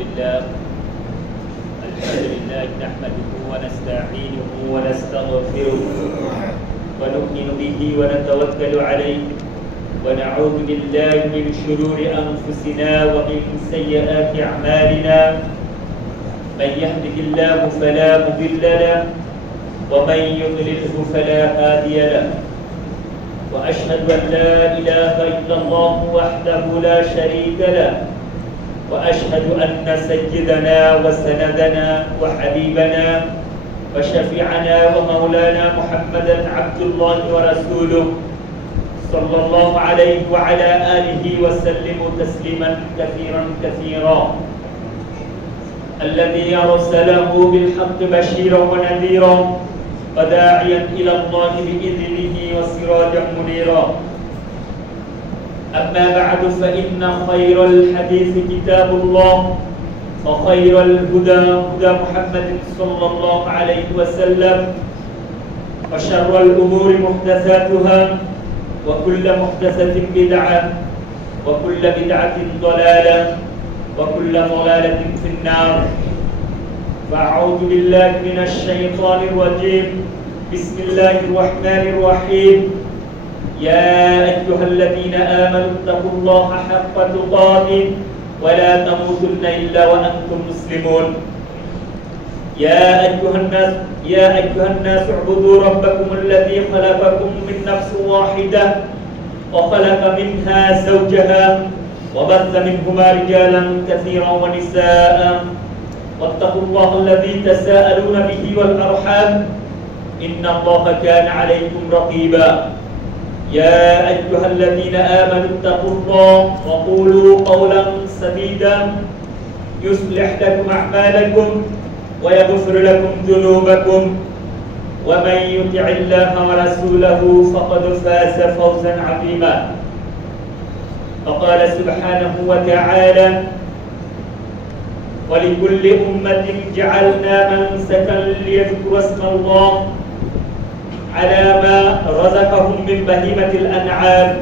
الحمد لله نحمده ونستعينه ونستغفره ونؤمن به ونتوكل عليه ونعوذ بالله من شرور أنفسنا ومن سيئات أعمالنا من يهده الله فلا مضل له ومن يضلله فلا هادي له وأشهد أن لا إله إلا الله وحده لا شريك له وأشهد أن سيدنا وسندنا وحبيبنا وشفيعنا ومولانا محمدا عبد الله ورسوله صلى الله عليه وعلى آله وسلم تسليما كثيرا كثيرا الذي أرسله بالحق بشيرا ونذيرا وداعيا إلى الله بإذنه وسراجا منيرا أما بعد فإن خير الحديث كتاب الله وخير الهدى هدى محمد صلى الله عليه وسلم وشر الأمور محدثاتها وكل محدثة بدعة وكل بدعة ضلالة وكل ضلالة في النار فأعوذ بالله من الشيطان الرجيم بسم الله الرحمن الرحيم يا أيها الذين آمنوا اتقوا الله حق تقاته ولا تموتن إلا وأنتم مسلمون يا أيها الناس اعبدوا ربكم الذي خلقكم من نفس واحدة وخلق منها زوجها وبث منهما رجالا كثيرا ونساء واتقوا الله الذي تساءلون به والأرحام إن الله كان عليكم رقيبا يا أيها الذين آمنوا اتقوا الله وقولوا قولا سديدا يصلح لكم أعمالكم ويغفر لكم ذنوبكم ومن يطع الله ورسوله فقد فاز فوزا عظيما فقال سبحانه وتعالى ولكل أمة جعلنا منسكا ليذكروا اسم الله على ما رزقهم من بهيمة الأنعام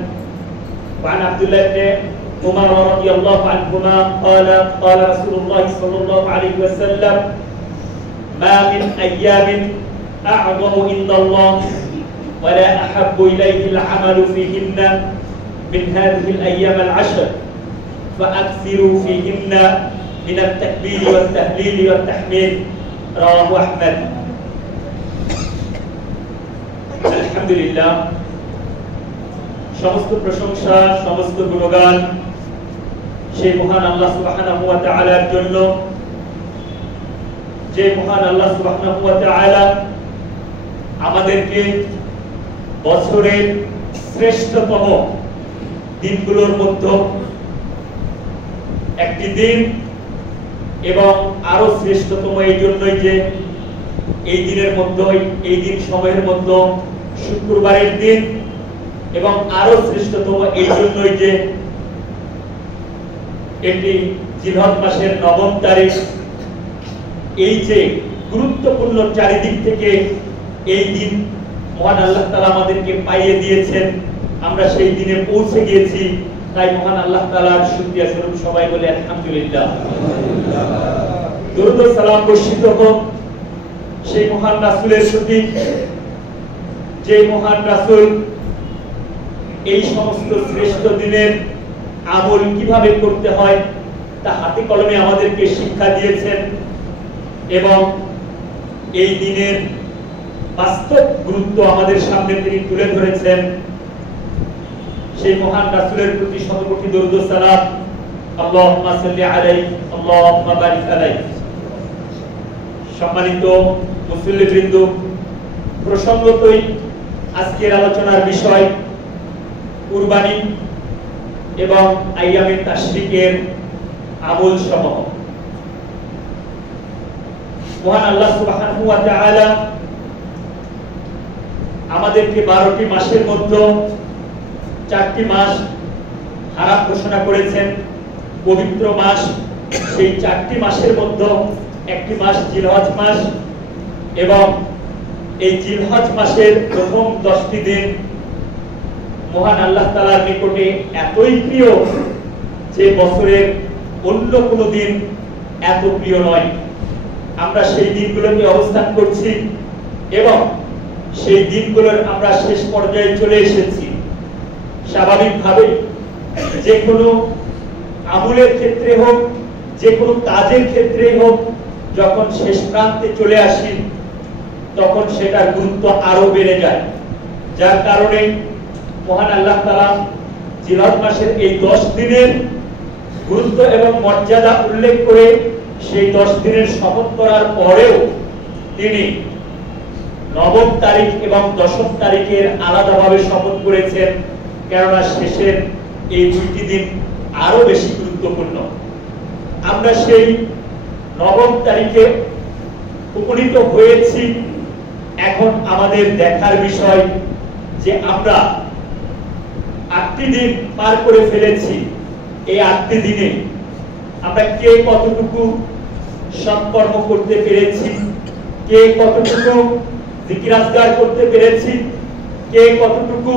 وعن عبد الله بن عمر رضي الله عنهما قال رسول الله صلى الله عليه وسلم ما من أيام أعظم عند الله ولا أحب إليه العمل فيهن من هذه الأيام العشر فأكثروا فيهن من التكبير والتهليل والتحميد رواه أحمد আলহামদুলিল্লাহ সমস্ত প্রশংসা সমস্ত গুণগান সেই মহান আল্লাহ সুবহানাহু ওয়া তাআলার জন্য যে মহান আল্লাহ সুবহানাহু ওয়া তাআলা আমাদেরকে বছরের শ্রেষ্ঠতম দিনগুলোর মধ্যে একটি দিন এবং আরো শ্রেষ্ঠতম এই জন্যই যে এই দিনের মধ্যে এই দিন সময়ের মধ্যে শুক্রবারের দিন এবং আরো শ্রেষ্ঠতম এই জন্যই যে এটি জিলহজ মাসের ৯ম তারিখ এই যে গুরুত্বপূর্ণ চারিদিক থেকে এই দিন মহান আল্লাহ তাআলা আমাদেরকে পাইয়ে দিয়েছেন আমরা সেই দিনে পৌঁছে গিয়েছি তাই মহান আল্লাহ তাআলার শুকরিয়া স্বরূপ সবাই বলে আলহামদুলিল্লাহ দরুদ ও সালাম বর্ষিত হোক সেই মহান রাসূলের প্রতি যে মহান রাসূল এই সমস্ত শ্রেষ্ঠ দিনের আমল কিভাবে করতে হয় তা হাতে কলমে আমাদেরকে শিক্ষা দিয়েছেন এবং এই দিনের বাস্তব গুরুত্ব আমাদের সামনে তিনি তুলে ধরেছেন সেই মহান রাসূলের প্রতি শতকোটি দরুদ ও সালাম আল্লাহুম্মা সাল্লি আলাইহি আল্লাহুম্মা বারিক আলাইহি সম্মানিত মুসল্লিবৃন্দ প্রসঙ্গতই আজকের আলোচনার বিষয় কুরবানি এবং আইয়ামে তাশরিকের আমল সমূহ মহান আল্লাহ সুবহানাহু ওয়া তাআলা আমাদেরকে 12টি মাসের মধ্যে 4টি মাস হারাম ঘোষণা করেছেন পবিত্র মাস সেই 4টি মাসের মধ্যে একটি মাস জিলহজ মাস এবং এই জিলহজ মাসের প্রথম 10টি দিন মহান আল্লাহ তাআলার নিকটে এতই প্রিয় যে বছরের অন্য কোনো দিন এত প্রিয় নয়। আমরা সেই দিনগুলোকে অবস্থান করছি এবং সেই দিনগুলোর আমরা শেষ পর্যায়ে চলে এসেছি। স্বাভাবিকভাবে যে কোনো আমলের ক্ষেত্রে হোক, যে কোনো কাজের ক্ষেত্রে হোক, যখন শেষ প্রান্তে চলে আসি তখন সেটার গুরুত্ব আরো বেড়ে যায়। যার কারণে মহান আল্লাহ তাআলা জিলহজ মাসের এই 10 দিনের গুরুত্ব এবং মর্যাদা উল্লেখ করে সেই 10 দিনের শপথ করার পরেও তিনি 9 তারিখ এবং 10 তারিখের আলাদাভাবে শপথ করেছেন, কেননা শেষের এই দুইটি দিন আরো বেশি গুরুত্বপূর্ণ। আমরা সেই 9 তারিখে উপনীত হয়েছি। এখন আমাদের দেখার বিষয় যে আমরা 8টি দিন পার করে ফেলেছি। এই 8টি দিনে আমরা কে কতটুকু সৎকর্ম করতে পেরেছি, কে কতটুকু জিকির আজকার করতে পেরেছি, কে কতটুকু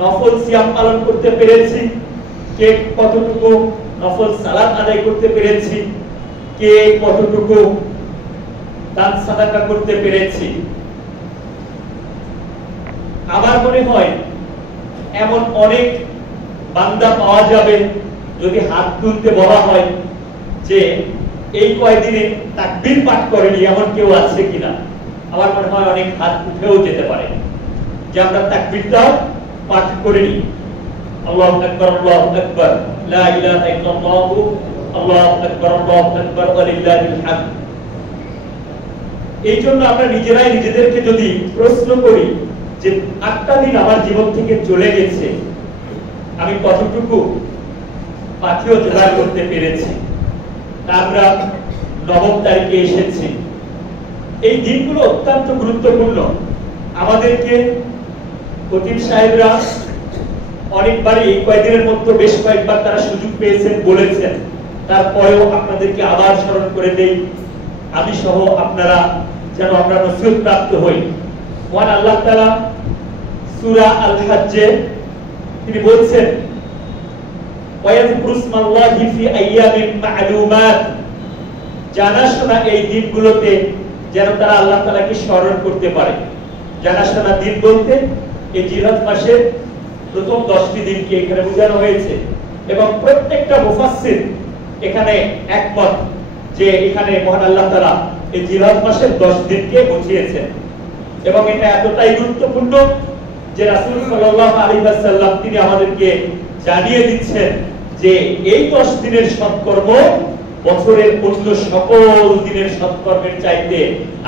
নফল সিয়াম পালন করতে পেরেছি, কে কতটুকু নফল সালাত আদায় করতে পেরেছি, কে কতটুকু দান সাদাকা করতে পেরেছি। আমার মনে হয় এমন অনেক বান্দা পাওয়া যাবে যদি হাত তুলতে বলা হয় যে এই কয়দিনে তাকবীর পাঠ করেনি, এমন কেউ আছে কিনা। আমার মনে হয় অনেক হাত উঠেও যেতে পারে যে আমরা তাকবীরটাও পাঠ করিনি। আল্লাহু আকবার, আল্লাহু আকবার, লা ইলাহা ইল্লাল্লাহ, আল্লাহু আকবার, আল্লাহু আকবার, ওয়ালিল্লাহিল হামদ। এই জন্য আমরা নিজেরাই নিজেদেরকে যদি প্রশ্ন করি যে 8টা দিন আমার জীবন থেকে চলে গেছে, আমি কতটুকু পাথেয় জোগাড় করতে পেরেছি। আমরা 9 তারিখে এসেছি। এই দিনগুলো অত্যন্ত গুরুত্বপূর্ণ। আমাদেরকে খতিব সাহেবরা অনেকবারই এই কয়েকদিনের মধ্যে বেশ কয়েকবার তারা সুযোগ পেয়েছেন, বলেছেন। তারপরেও আপনাদেরকে আবার স্মরণ করে দেই, আমি সহ আপনারা যেন আমরা নসিহত প্রাপ্ত হই। মহান আল্লাহ তাআলা সূরা আল হজ্জে তিনি বলছেন, ওয়ায়াযকুরুসমাল্লাহি ফি আইয়ামিন মা'লুমাত, জানাশোনা এই দিনগুলোতে যেন তারা আল্লাহ তাআলাকে স্মরণ করতে পারে। জানাশোনা দিন বলতে এই জিলহজ মাসের প্রথম 10টি দিনকে এখানে বোঝানো হয়েছে এবং প্রত্যেকটা মুফাসসির এখানে একমত যে এখানে মহান আল্লাহ তাআলা এই জিলহজ মাসের 10 দিনকে বুঝিয়েছেন। এবং এটা এতটাই গুরুত্বপূর্ণ যে রাসূল সাল্লাল্লাহু আলাইহি ওয়াসাল্লাম তিনি আমাদেরকে জানিয়ে দিচ্ছেন যে এই 10 দিনের সৎকর্ম বছরের অন্য সকল দিনের সৎকর্মের চাইতে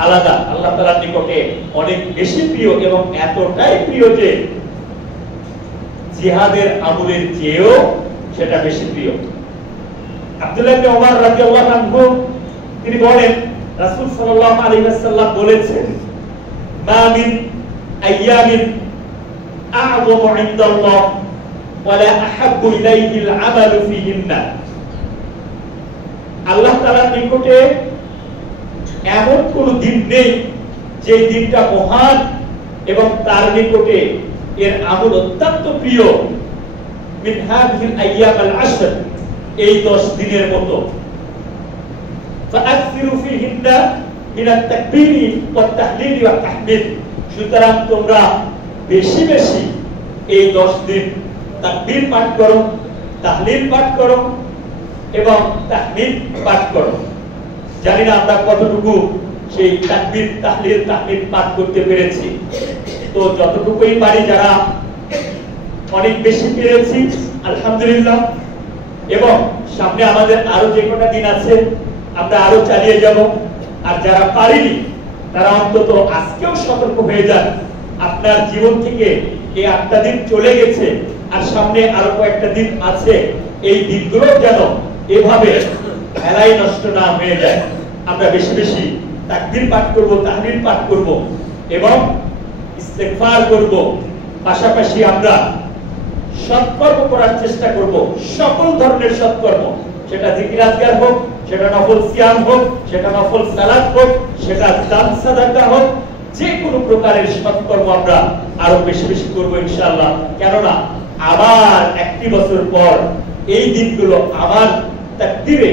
আলাদা, আল্লাহ তাআলার নিকটে অনেক বেশি প্রিয় এবং এতটাই প্রিয় যে জিহাদের আমলের চেয়েও সেটা বেশি প্রিয়। আব্দুল্লাহ ইবনে ওমর রাদিয়াল্লাহু আনহু তিনি বলেন, রাসূল সাল্লাল্লাহু আলাইহি ওয়াসাল্লাম বলেছেন, মা মিন আইয়ামিন আ'যামু ইনদাল্লাহ ওয়া লা আহাব্বু ইলাইহিল আমালু ফীহিন্না। আল্লাহ তাআলার নিকটে এমন কোন দিন নেই যে দিনটা মহান এবং তার নিকটে এর আমল অত্যন্ত প্রিয় মিন হাযিহিল আইয়াম আল আশর, এই 10 দিনের মতো। ফাআকসিরু ফীহিন্না মিনাত তাকবীরি ওয়াত তাহলিলি ওয়াত তাহমিদ, সুতরাং তোমরা বেশি বেশি এই 10 দিন তাকবীর পাঠ করো, তাহলিল পাঠ করো এবং তাহমিদ পাঠ করো। জানি না আমরা কতটুকু সেই তাকবীর, তাহলিল, তাহমিদ পাঠ করতে পেরেছি। তো যতটুকুই পারি, যারা অনেক বেশি পেরেছি আলহামদুলিল্লাহ, এবং সামনে আমাদের আরো যে কটা দিন আছে আমরা আরো চালিয়ে যাব। আর যারা পারিনি তারা অন্তত আজকেও সতর্ক হয়ে যান, আপনার জীবন থেকে এই 8টা দিন চলে গেছে আর সামনে আরো কয়েকটা দিন আছে, এই দিনগুলো যেন এভাবে হেলাই নষ্ট না হয়ে যায়। আমরা বেশি বেশি তাকবীর পাঠ করব, তাহলিল পাঠ করব এবং ইস্তেগফার করব। পাশাপাশি আমরা সৎকর্ম করার চেষ্টা করব, সকল ধরনের সৎকর্ম, সেটা জিকির আজকার হোক, সেটা নফল সিয়াম হোক, সেটা নফল সালাত হোক, সেটা দান সাদাকা হোক, যে কোনো প্রকারের সৎকর্ম আমরা আরো বেশি বেশি করব ইনশাআল্লাহ। কেননা আবার একটি বছর পর এই দিনগুলো আমার তাকদীরে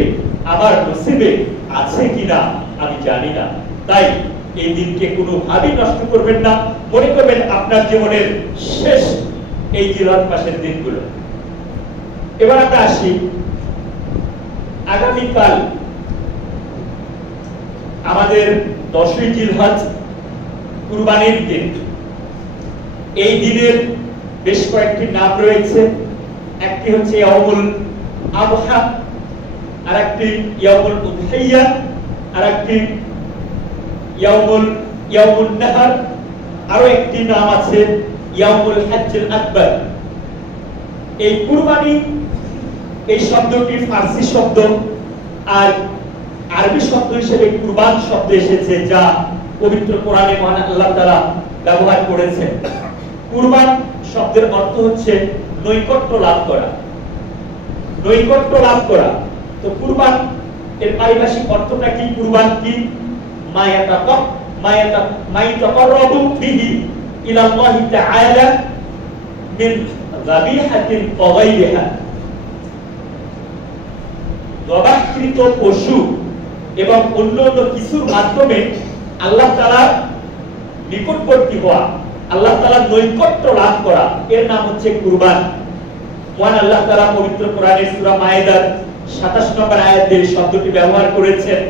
আমার নসিবে আছে কিনা আমি জানি না। তাই এই দিনকে কোনোভাবেই নষ্ট করবেন না, মনে করবেন আপনার জীবনের শেষ এই জিলহজ মাসের দিনগুলো। এবার আমরা আসি আগামীকাল আমাদের 10ই জিলহজ কুরবানির দিন। এই দিনের বেশ কয়েকটি নাম রয়েছে। একটি হচ্ছে ইয়াউমুল আযহা, আরেকটি ইয়াউমুল উদহিয়া, আরেকটি ইয়াউমুন নাহর, আরো একটি নাম আছে ইয়াউমুল হজ্জুল আকবার। এই কুরবানি এই শব্দটি ফার্সি শব্দ, আর আরবি শব্দ হিসেবে কুরবান শব্দ এসেছে, যা পবিত্র কোরআনে মহান আল্লাহ তাআলা ব্যবহার করেছেন। কুরবান শব্দের অর্থ হচ্ছে নৈকট্য লাভ করা, নৈকট্য লাভ করা। তো কুরবান এর পারিভাষিক অর্থটা কি? কুরবান কি? মায়াতাকাররাবু বিহি ইলা আল্লাহি তাআলা মিন যাবিহাতিন ওয়া গায়রিহা। জবাহকৃত পশু এবং অন্যান্য কিছুর মাধ্যমে আল্লাহ তাআলার নিকটবর্তী হওয়া, আল্লাহ তাআলার নৈকট্য লাভ করা, এর নাম হচ্ছে কুরবান। মহান আল্লাহ তাআলা পবিত্র কোরআনের সূরা মায়েদার 27 নম্বর আয়াতে এই শব্দটি ব্যবহার করেছেন।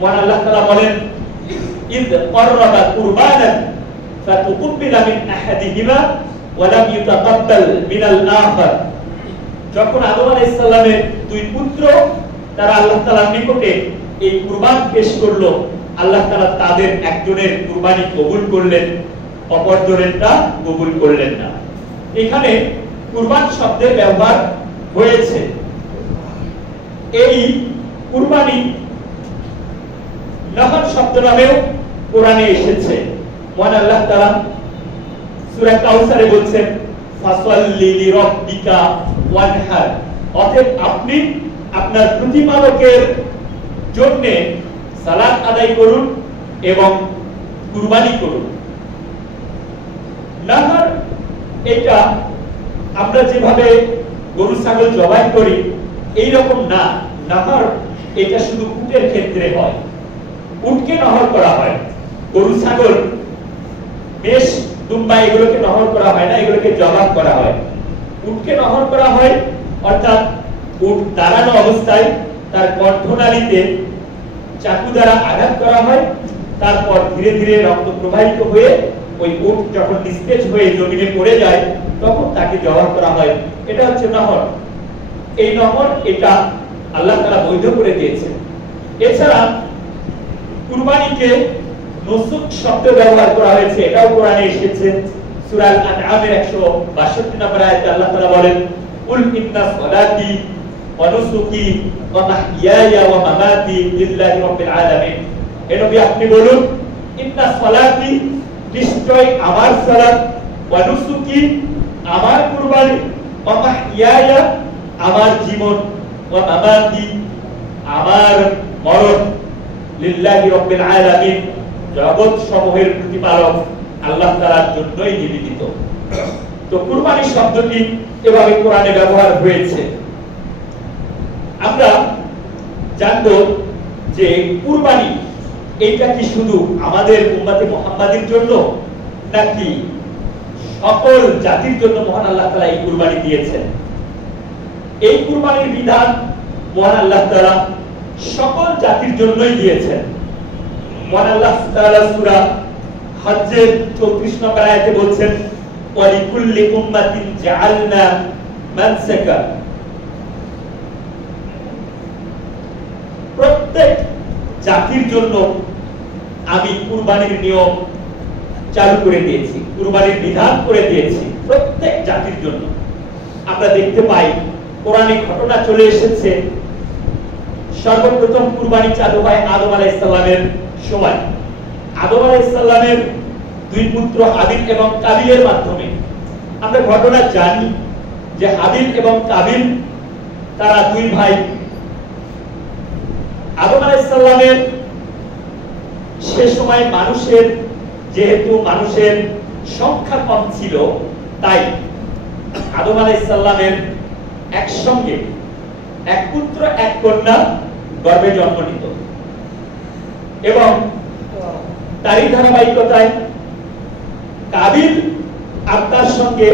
মহান আল্লাহ তাআলা বলেন, ইয ক্বাররাবা কুরবানান ফাতুকবিলা মিন আহাদিহিমা ওয়া লাম ইউতাকাব্বাল মিনাল আখার। যখন আদম আলাইহিস সালামের দুই পুত্র তারা আল্লাহ তাআলার নিকটে এই কুরবান পেশ করলো, আল্লাহ তাআলা তাদের একজনের কুরবানি কবুল করলেন, অপরজনেরটা কবুল করলেন না। এখানে কুরবান শব্দের ব্যবহার হয়েছে। এই কুরবানি নাহর শব্দ নামেও কোরআনে এসেছে। মহান আল্লাহ তাআলা সূরা কাউসারে বলছেন, ফাসাল্লি লিরাব্বিকা ওয়ানহার। অতএব আপনি আপনার প্রতিপালকের জন্য সালাত আদায় করুন এবং কুরবানি করুন। নাহর এটা আমরা যেভাবে গরু ছাগল জবাই করি এই রকম না। নাহর এটা শুধু উটের ক্ষেত্রে হয়, উটকে নহর করা হয়। গরু ছাগল বেশ দুম্বা এগুলোকে নহর করা হয় না, এগুলোকে জবাই করা হয়। উটকে নহর করা হয় অর্থাৎ উট দাঁড়ানো অবস্থায় তার কণ্ঠনালীতে চাকু দ্বারা আঘাত করা হয়, তারপর ধীরে ধীরে রক্ত প্রবাহিত হয়ে ওই উট যখন নিস্তেজ হয়ে জমিনে পড়ে যায় তখন তাকে জবাই করা হয়। এটা হচ্ছে নহর। এই নহর এটা আল্লাহ তাআলা বৈধ করে দিয়েছেন। এছাড়া কুরবানিকে নুসুক শব্দ ব্যবহার করা হয়েছে, এটাও কোরআনে এসেছে। সূরা আল-আনআমের 162 নম্বর আয়াতে আল্লাহ তাআলা বলেন, কুল ইন্না সালাতি ওয়া নুসুকি ওয়া মাহইয়ায়া ওয়া মামাতি লিল্লাহি রাব্বিল আলামিন। হে নবী আপনি বলুন, ইন্না সালাতি নিশ্চয় আমার সালাত, ওয়া নুসুকি আমার কুরবানি, ওয়া মাহইয়ায়া আমার জীবন, ওয়া মামাতি আমার মরণ, লিল্লাহি রাব্বিল আলামিন জগৎ সমূহের প্রতিপালক আল্লাহ তাআলার জন্যই নিবেদিত। তো কুরবানি শব্দটি এভাবে কোরআনে ব্যবহার হয়েছে। আমরা জানব যে কুরবানি এইটা কি শুধু আমাদের উম্মতে মুহাম্মাদের জন্য নাকি সকল জাতির জন্য মহান আল্লাহ তাআলা এই কুরবানি দিয়েছেন। এই কুরবানির বিধান মহান আল্লাহ তাআলা সকল জাতির জন্যই দিয়েছেন। মহান আল্লাহ তাআলা সূরা হজ্জের 34 নম্বর আয়াতে বলছেন, ওয়া লিকুল্লি উম্মাতিন জাআলনা মানসাকা। প্রত্যেক জাতির জন্য আমি কুরবানির নিয়ম চালু করে দিয়েছি, কুরবানির বিধান করে দিয়েছি প্রত্যেক জাতির জন্য। আমরা দেখতে পাই কোরআনে ঘটনা চলে এসেছে। সর্বপ্রথম কুরবানি চালু হয় আদম আলাইহিস সালামের সময়। আদম আলাইহিস সালামের দুই পুত্র হাবিল এবং কাবিলের মাধ্যমে। আমরা ঘটনা জানি যে হাবিল এবং কাবিল তারা দুই ভাই। আদম আলাইহিস সালামের সে সময় যেহেতু মানুষের সংখ্যা কম ছিল, তাই আদম আলাইহিস সালামের একসঙ্গে এক পুত্র এক কন্যা গর্ভে জন্ম নিত এবং তারই ধারাবাহিকতায় কাবিল আত্মার সঙ্গে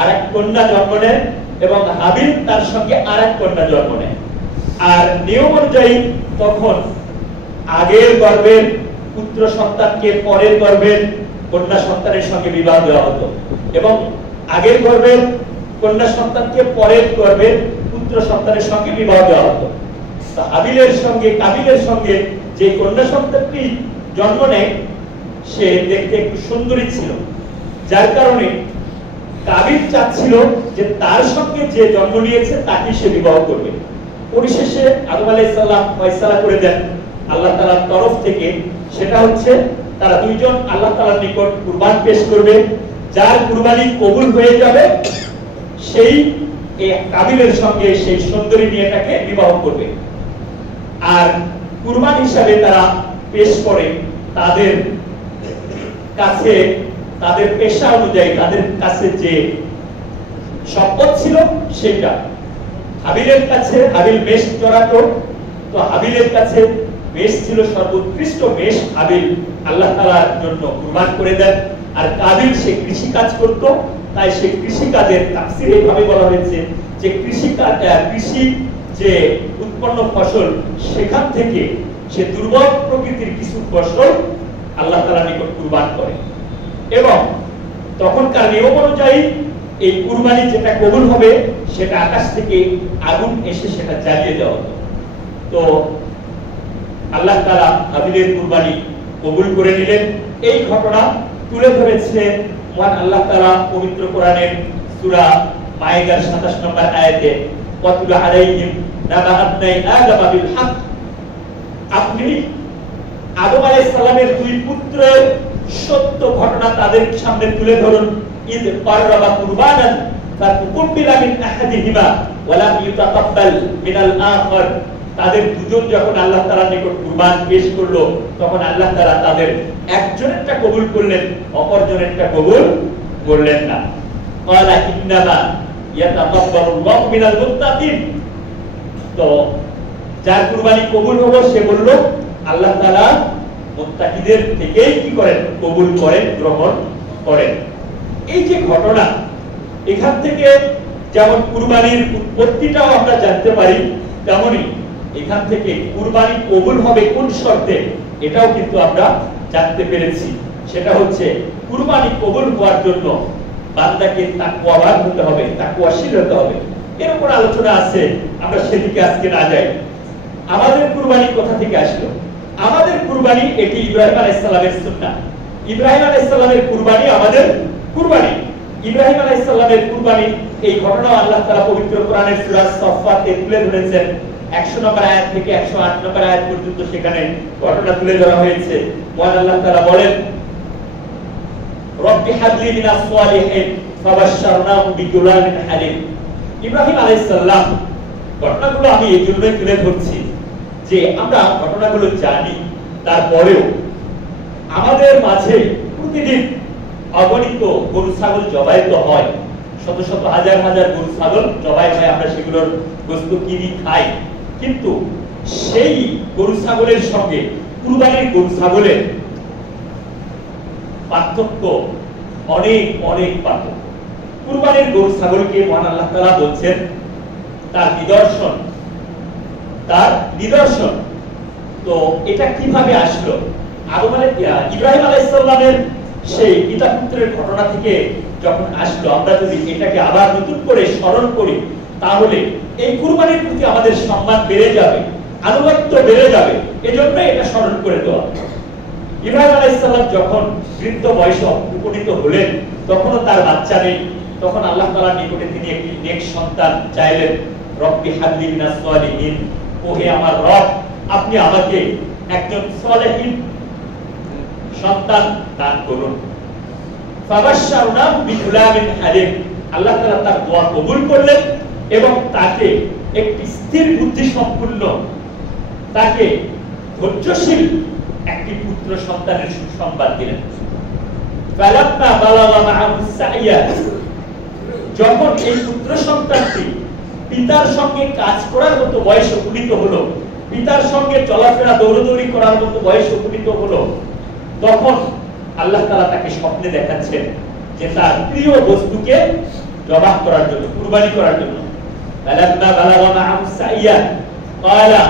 আরেক কন্যা জন্ম নেয় এবং হাবিল তার সঙ্গে আরেক কন্যা জন্ম নেয়। আর নিয়ম অনুযায়ী তখন আগের গর্ভের পুত্র সন্তানকে পরের গর্ভের কন্যা সন্তানের সঙ্গে বিবাহ দেওয়া হতো এবং আগের গর্ভের কন্যা সন্তানকে পরের গর্ভের পুত্র সন্তানের সঙ্গে বিবাহ দেওয়া হতো। হাবিলের সঙ্গে কাবিলের সঙ্গে যে কন্যা সন্তানটি জন্ম নেয় সে দেখতে একটু সুন্দরী ছিল, যার কারণে কাবিল চাচ্ছিল যে তার সঙ্গে যে জন্ম নিয়েছে তাকে সে বিবাহ করবে। পরিশেষে আদম আলাইহিস সালাম ফয়সালা করে দেন আল্লাহ তাআলার তরফ থেকে, সেটা হচ্ছে তারা দুইজন আল্লাহ তাআলার নিকট কুরবান পেশ করবে, যার কুরবানি কবুল হয়ে যাবে সেই এই কাবিলের সঙ্গে সেই সুন্দরী মেয়েটাকে বিবাহ করবে। আর কুরবান হিসাবে তারা পেশ করে তাদের কাছে তাদের পেশা অনুযায়ী তাদের কাছে যে সম্পদ ছিল সেটা। হাবিলের কাছে হাবিল মেষ চড়াতো, তো হাবিলের কাছে মেষ ছিল সর্বোৎকৃষ্ট মেষ, হাবিল আল্লাহ তাআলার জন্য কুরবান করে দেন। আর কাবিল সে কৃষি কাজ করত, তাই সে কৃষি কাজের তাফসীরে এইভাবে বলা হয়েছে যে কৃষি যে উৎপন্ন ফসল সেখান থেকে সে দুর্বল প্রকৃতির কিছু ফসল আল্লাহ তাআলার নিকট কুরবান করে এবং তখনকার নিয়ম অনুযায়ী এই কুরবানি যেটা কবুল হবে সেটা আকাশ থেকে আগুন এসে সেটা জ্বালিয়ে দেওয়া হতো। তো আল্লাহ তাআলা হাবিলের কুরবানি কবুল করে নিলেন। এই ঘটনা তুলে ধরেছে মহান আল্লাহ তাআলা পবিত্র কোরআনের সূরা মায়েদার 27 নম্বর আয়াতে, ওয়াতুল আলাইহিম নাবা আবনাই আদম বিল হক। আপনি আদম আলাইহিস সালামের দুই পুত্রের সত্য ঘটনা তাদের সামনে তুলে ধরুন। ইদ কাররাবা কুরবানান ফাতুকুবিলা মিন আহাদিহিমা ওয়া লাম ইউতাকাব্বাল মিনাল আখার। তাদের দুজন যখন আল্লাহ তাআলার নিকট কুরবান পেশ করলো তখন আল্লাহ তাআলা তাদের একজনেরটা কবুল করলেন, অপরজনেরটা কবুল করলেন না। ক্বালা ইন্নামা ইয়াতাকাব্বালুল্লাহু মিনাল মুত্তাকিন। তো যার কুরবানি কবুল হলো সে বলল আল্লাহ তাআলা মুত্তাকিদের থেকেই কি করেন, কবুল করেন, গ্রহণ করেন। এই যে ঘটনা, এখান থেকে যেমন কুরবানির উৎপত্তিটাও আমরা জানতে পারি, তেমনি এখান থেকে কুরবানি কবুল হবে কোন শর্তে এটাও কিন্তু আমরা জানতে পেরেছি। সেটা হচ্ছে কুরবানি কবুল হওয়ার জন্য বান্দাকে তাকওয়াবান হতে হবে, তাকওয়াশীল হতে হবে। এর উপর আলোচনা আছে, আমরা সেদিকে আজকে না যাই। আমাদের কুরবানি কোথা থেকে আসলো? আমাদের কুরবানি এটি ইব্রাহিম আলাইহিস সালামের সুন্নাহ। ইব্রাহিম আলাইহিস সালামের কুরবানি আমাদের কুরবানি। ইব্রাহিম আলাইহিস সালামের কুরবানি এই ঘটনা আল্লাহ তাআলা পবিত্র কোরআনের সূরা সাফফাতে তুলে ধরেছেন। 100 নম্বর আয়াত থেকে 108 নম্বর আয়াত পর্যন্ত সেখানে ঘটনা তুলে ধরা হয়েছে। মহান আল্লাহ তাআলা বলেন, রব্বি হাবলি মিনাস সালিহিন ফাবাশশারনাহু বিগুলামিন হালিম। ইব্রাহিম আলাইহিস সালাম ঘটনাগুলো আমি এই জন্যই তুলে ধরছি যে আমরা ঘটনাগুলো জানি, তারপরেও আমাদের মাঝে প্রতিদিন অগণিত গরু ছাগল জবাই তো হয়, শত শত হাজার হাজার গরু ছাগল জবাই হয়, আমরা সেগুলোর গোশত কিনি খাই, কিন্তু সেই গরু ছাগলের সঙ্গে কুরবানির গরু ছাগলের পার্থক্য অনেক অনেক পার্থক্য। কুরবানির গরু ছাগলকে মহান আল্লাহ তাআলা বলছেন তার নিদর্শন, তার নিদর্শন। তো এটা কিভাবে আসলো? ইব্রাহিম আলাইহিস সালামের সেই পিতা পুত্রের ঘটনা থেকে যখন আসলো, আমরা যদি এটাকে আবার নতুন করে স্মরণ করি তাহলে এই কুরবানির প্রতি আমাদের সম্মান বেড়ে যাবে, আনুগত্য বেড়ে যাবে। এজন্য এটা স্মরণ করে দেওয়া। ইব্রাহিম আলাইহিস সালাম যখন বৃদ্ধ বয়সে উপনীত হলেন, তখনও তার বাচ্চা নেই, তখন আল্লাহ তাআলার নিকটে তিনি একটি নেক সন্তান চাইলেন। রব্বি হাবলি মিনাস সালিহিন, ওহে আমার রব, আপনি আমাকে একজন সালেহিন সন্তান দান করুন। ফাবাশশারনাহু বিগুলামিন হালিম। আল্লাহ তাআলা তার দোয়া কবুল করলেন এবং তাকে একটি স্থির বুদ্ধি সম্পন্ন, তাকে ধৈর্যশীল একটি পুত্র সন্তানের সুসংবাদ দিলেন। ফালাম্মা বালাগা মাআহু সাইয়া, যখন এই পুত্র সন্তানটি পিতার সঙ্গে কাজ করার মতো বয়সে উপনীত হলো, পিতার সঙ্গে চলাফেরা দৌড়দৌড়ি করার মতো বয়স উপনীত হলো, তখন আল্লাহ তাআলা তাকে স্বপ্নে দেখাচ্ছেন যে তার প্রিয় বস্তুকে জবাহ করার জন্য, কুরবানি করার জন্য। ফালাম্মা বালাগা মা'আহু সাইয়া ক্বালা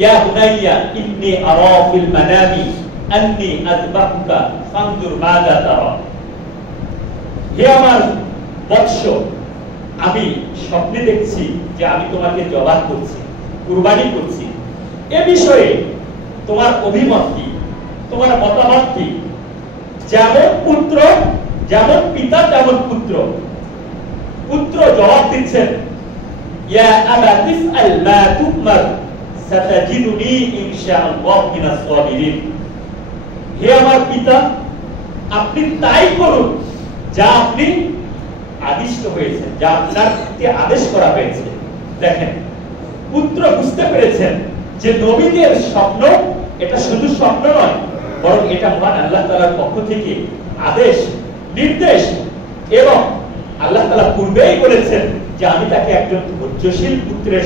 ইয়া বুনাইয়া ইন্নী আরা ফিল মানামি আন্নী আযবাহুকা ফানজুর মাযা তারা। হে আমার বৎস, আমি স্বপ্নে দেখছি যে আমি তোমাকে জবাহ করছি, কুরবানি করছি। এ বিষয়ে তোমার অভিমত কি, তোমার মতামত কি? যেমন পুত্র, যেমন পিতা তেমন পুত্র। পুত্র জবাব দিচ্ছেন, ইয়া আবা তিফআল মা তুমার সাতাজিদুনি ইনশাআল্লাহু মিনাস সাবিরিন। হে আমার পিতা, আপনি তাই করুন যা আপনি আদিষ্ট হয়েছেন, যা আপনার প্রতি আদেশ করা হয়েছে। দেখেন, পুত্র বুঝতে পেরেছেন যে নবীদের স্বপ্ন এটা শুধু স্বপ্ন নয়, বরং এটা মহান আল্লাহ তাআলার পক্ষ থেকে আদেশ, নির্দেশ। এবং আল্লাহ তাআলা পূর্বেই বলেছেন যে আমি তাকে একজন ধৈর্যশীল পুত্রের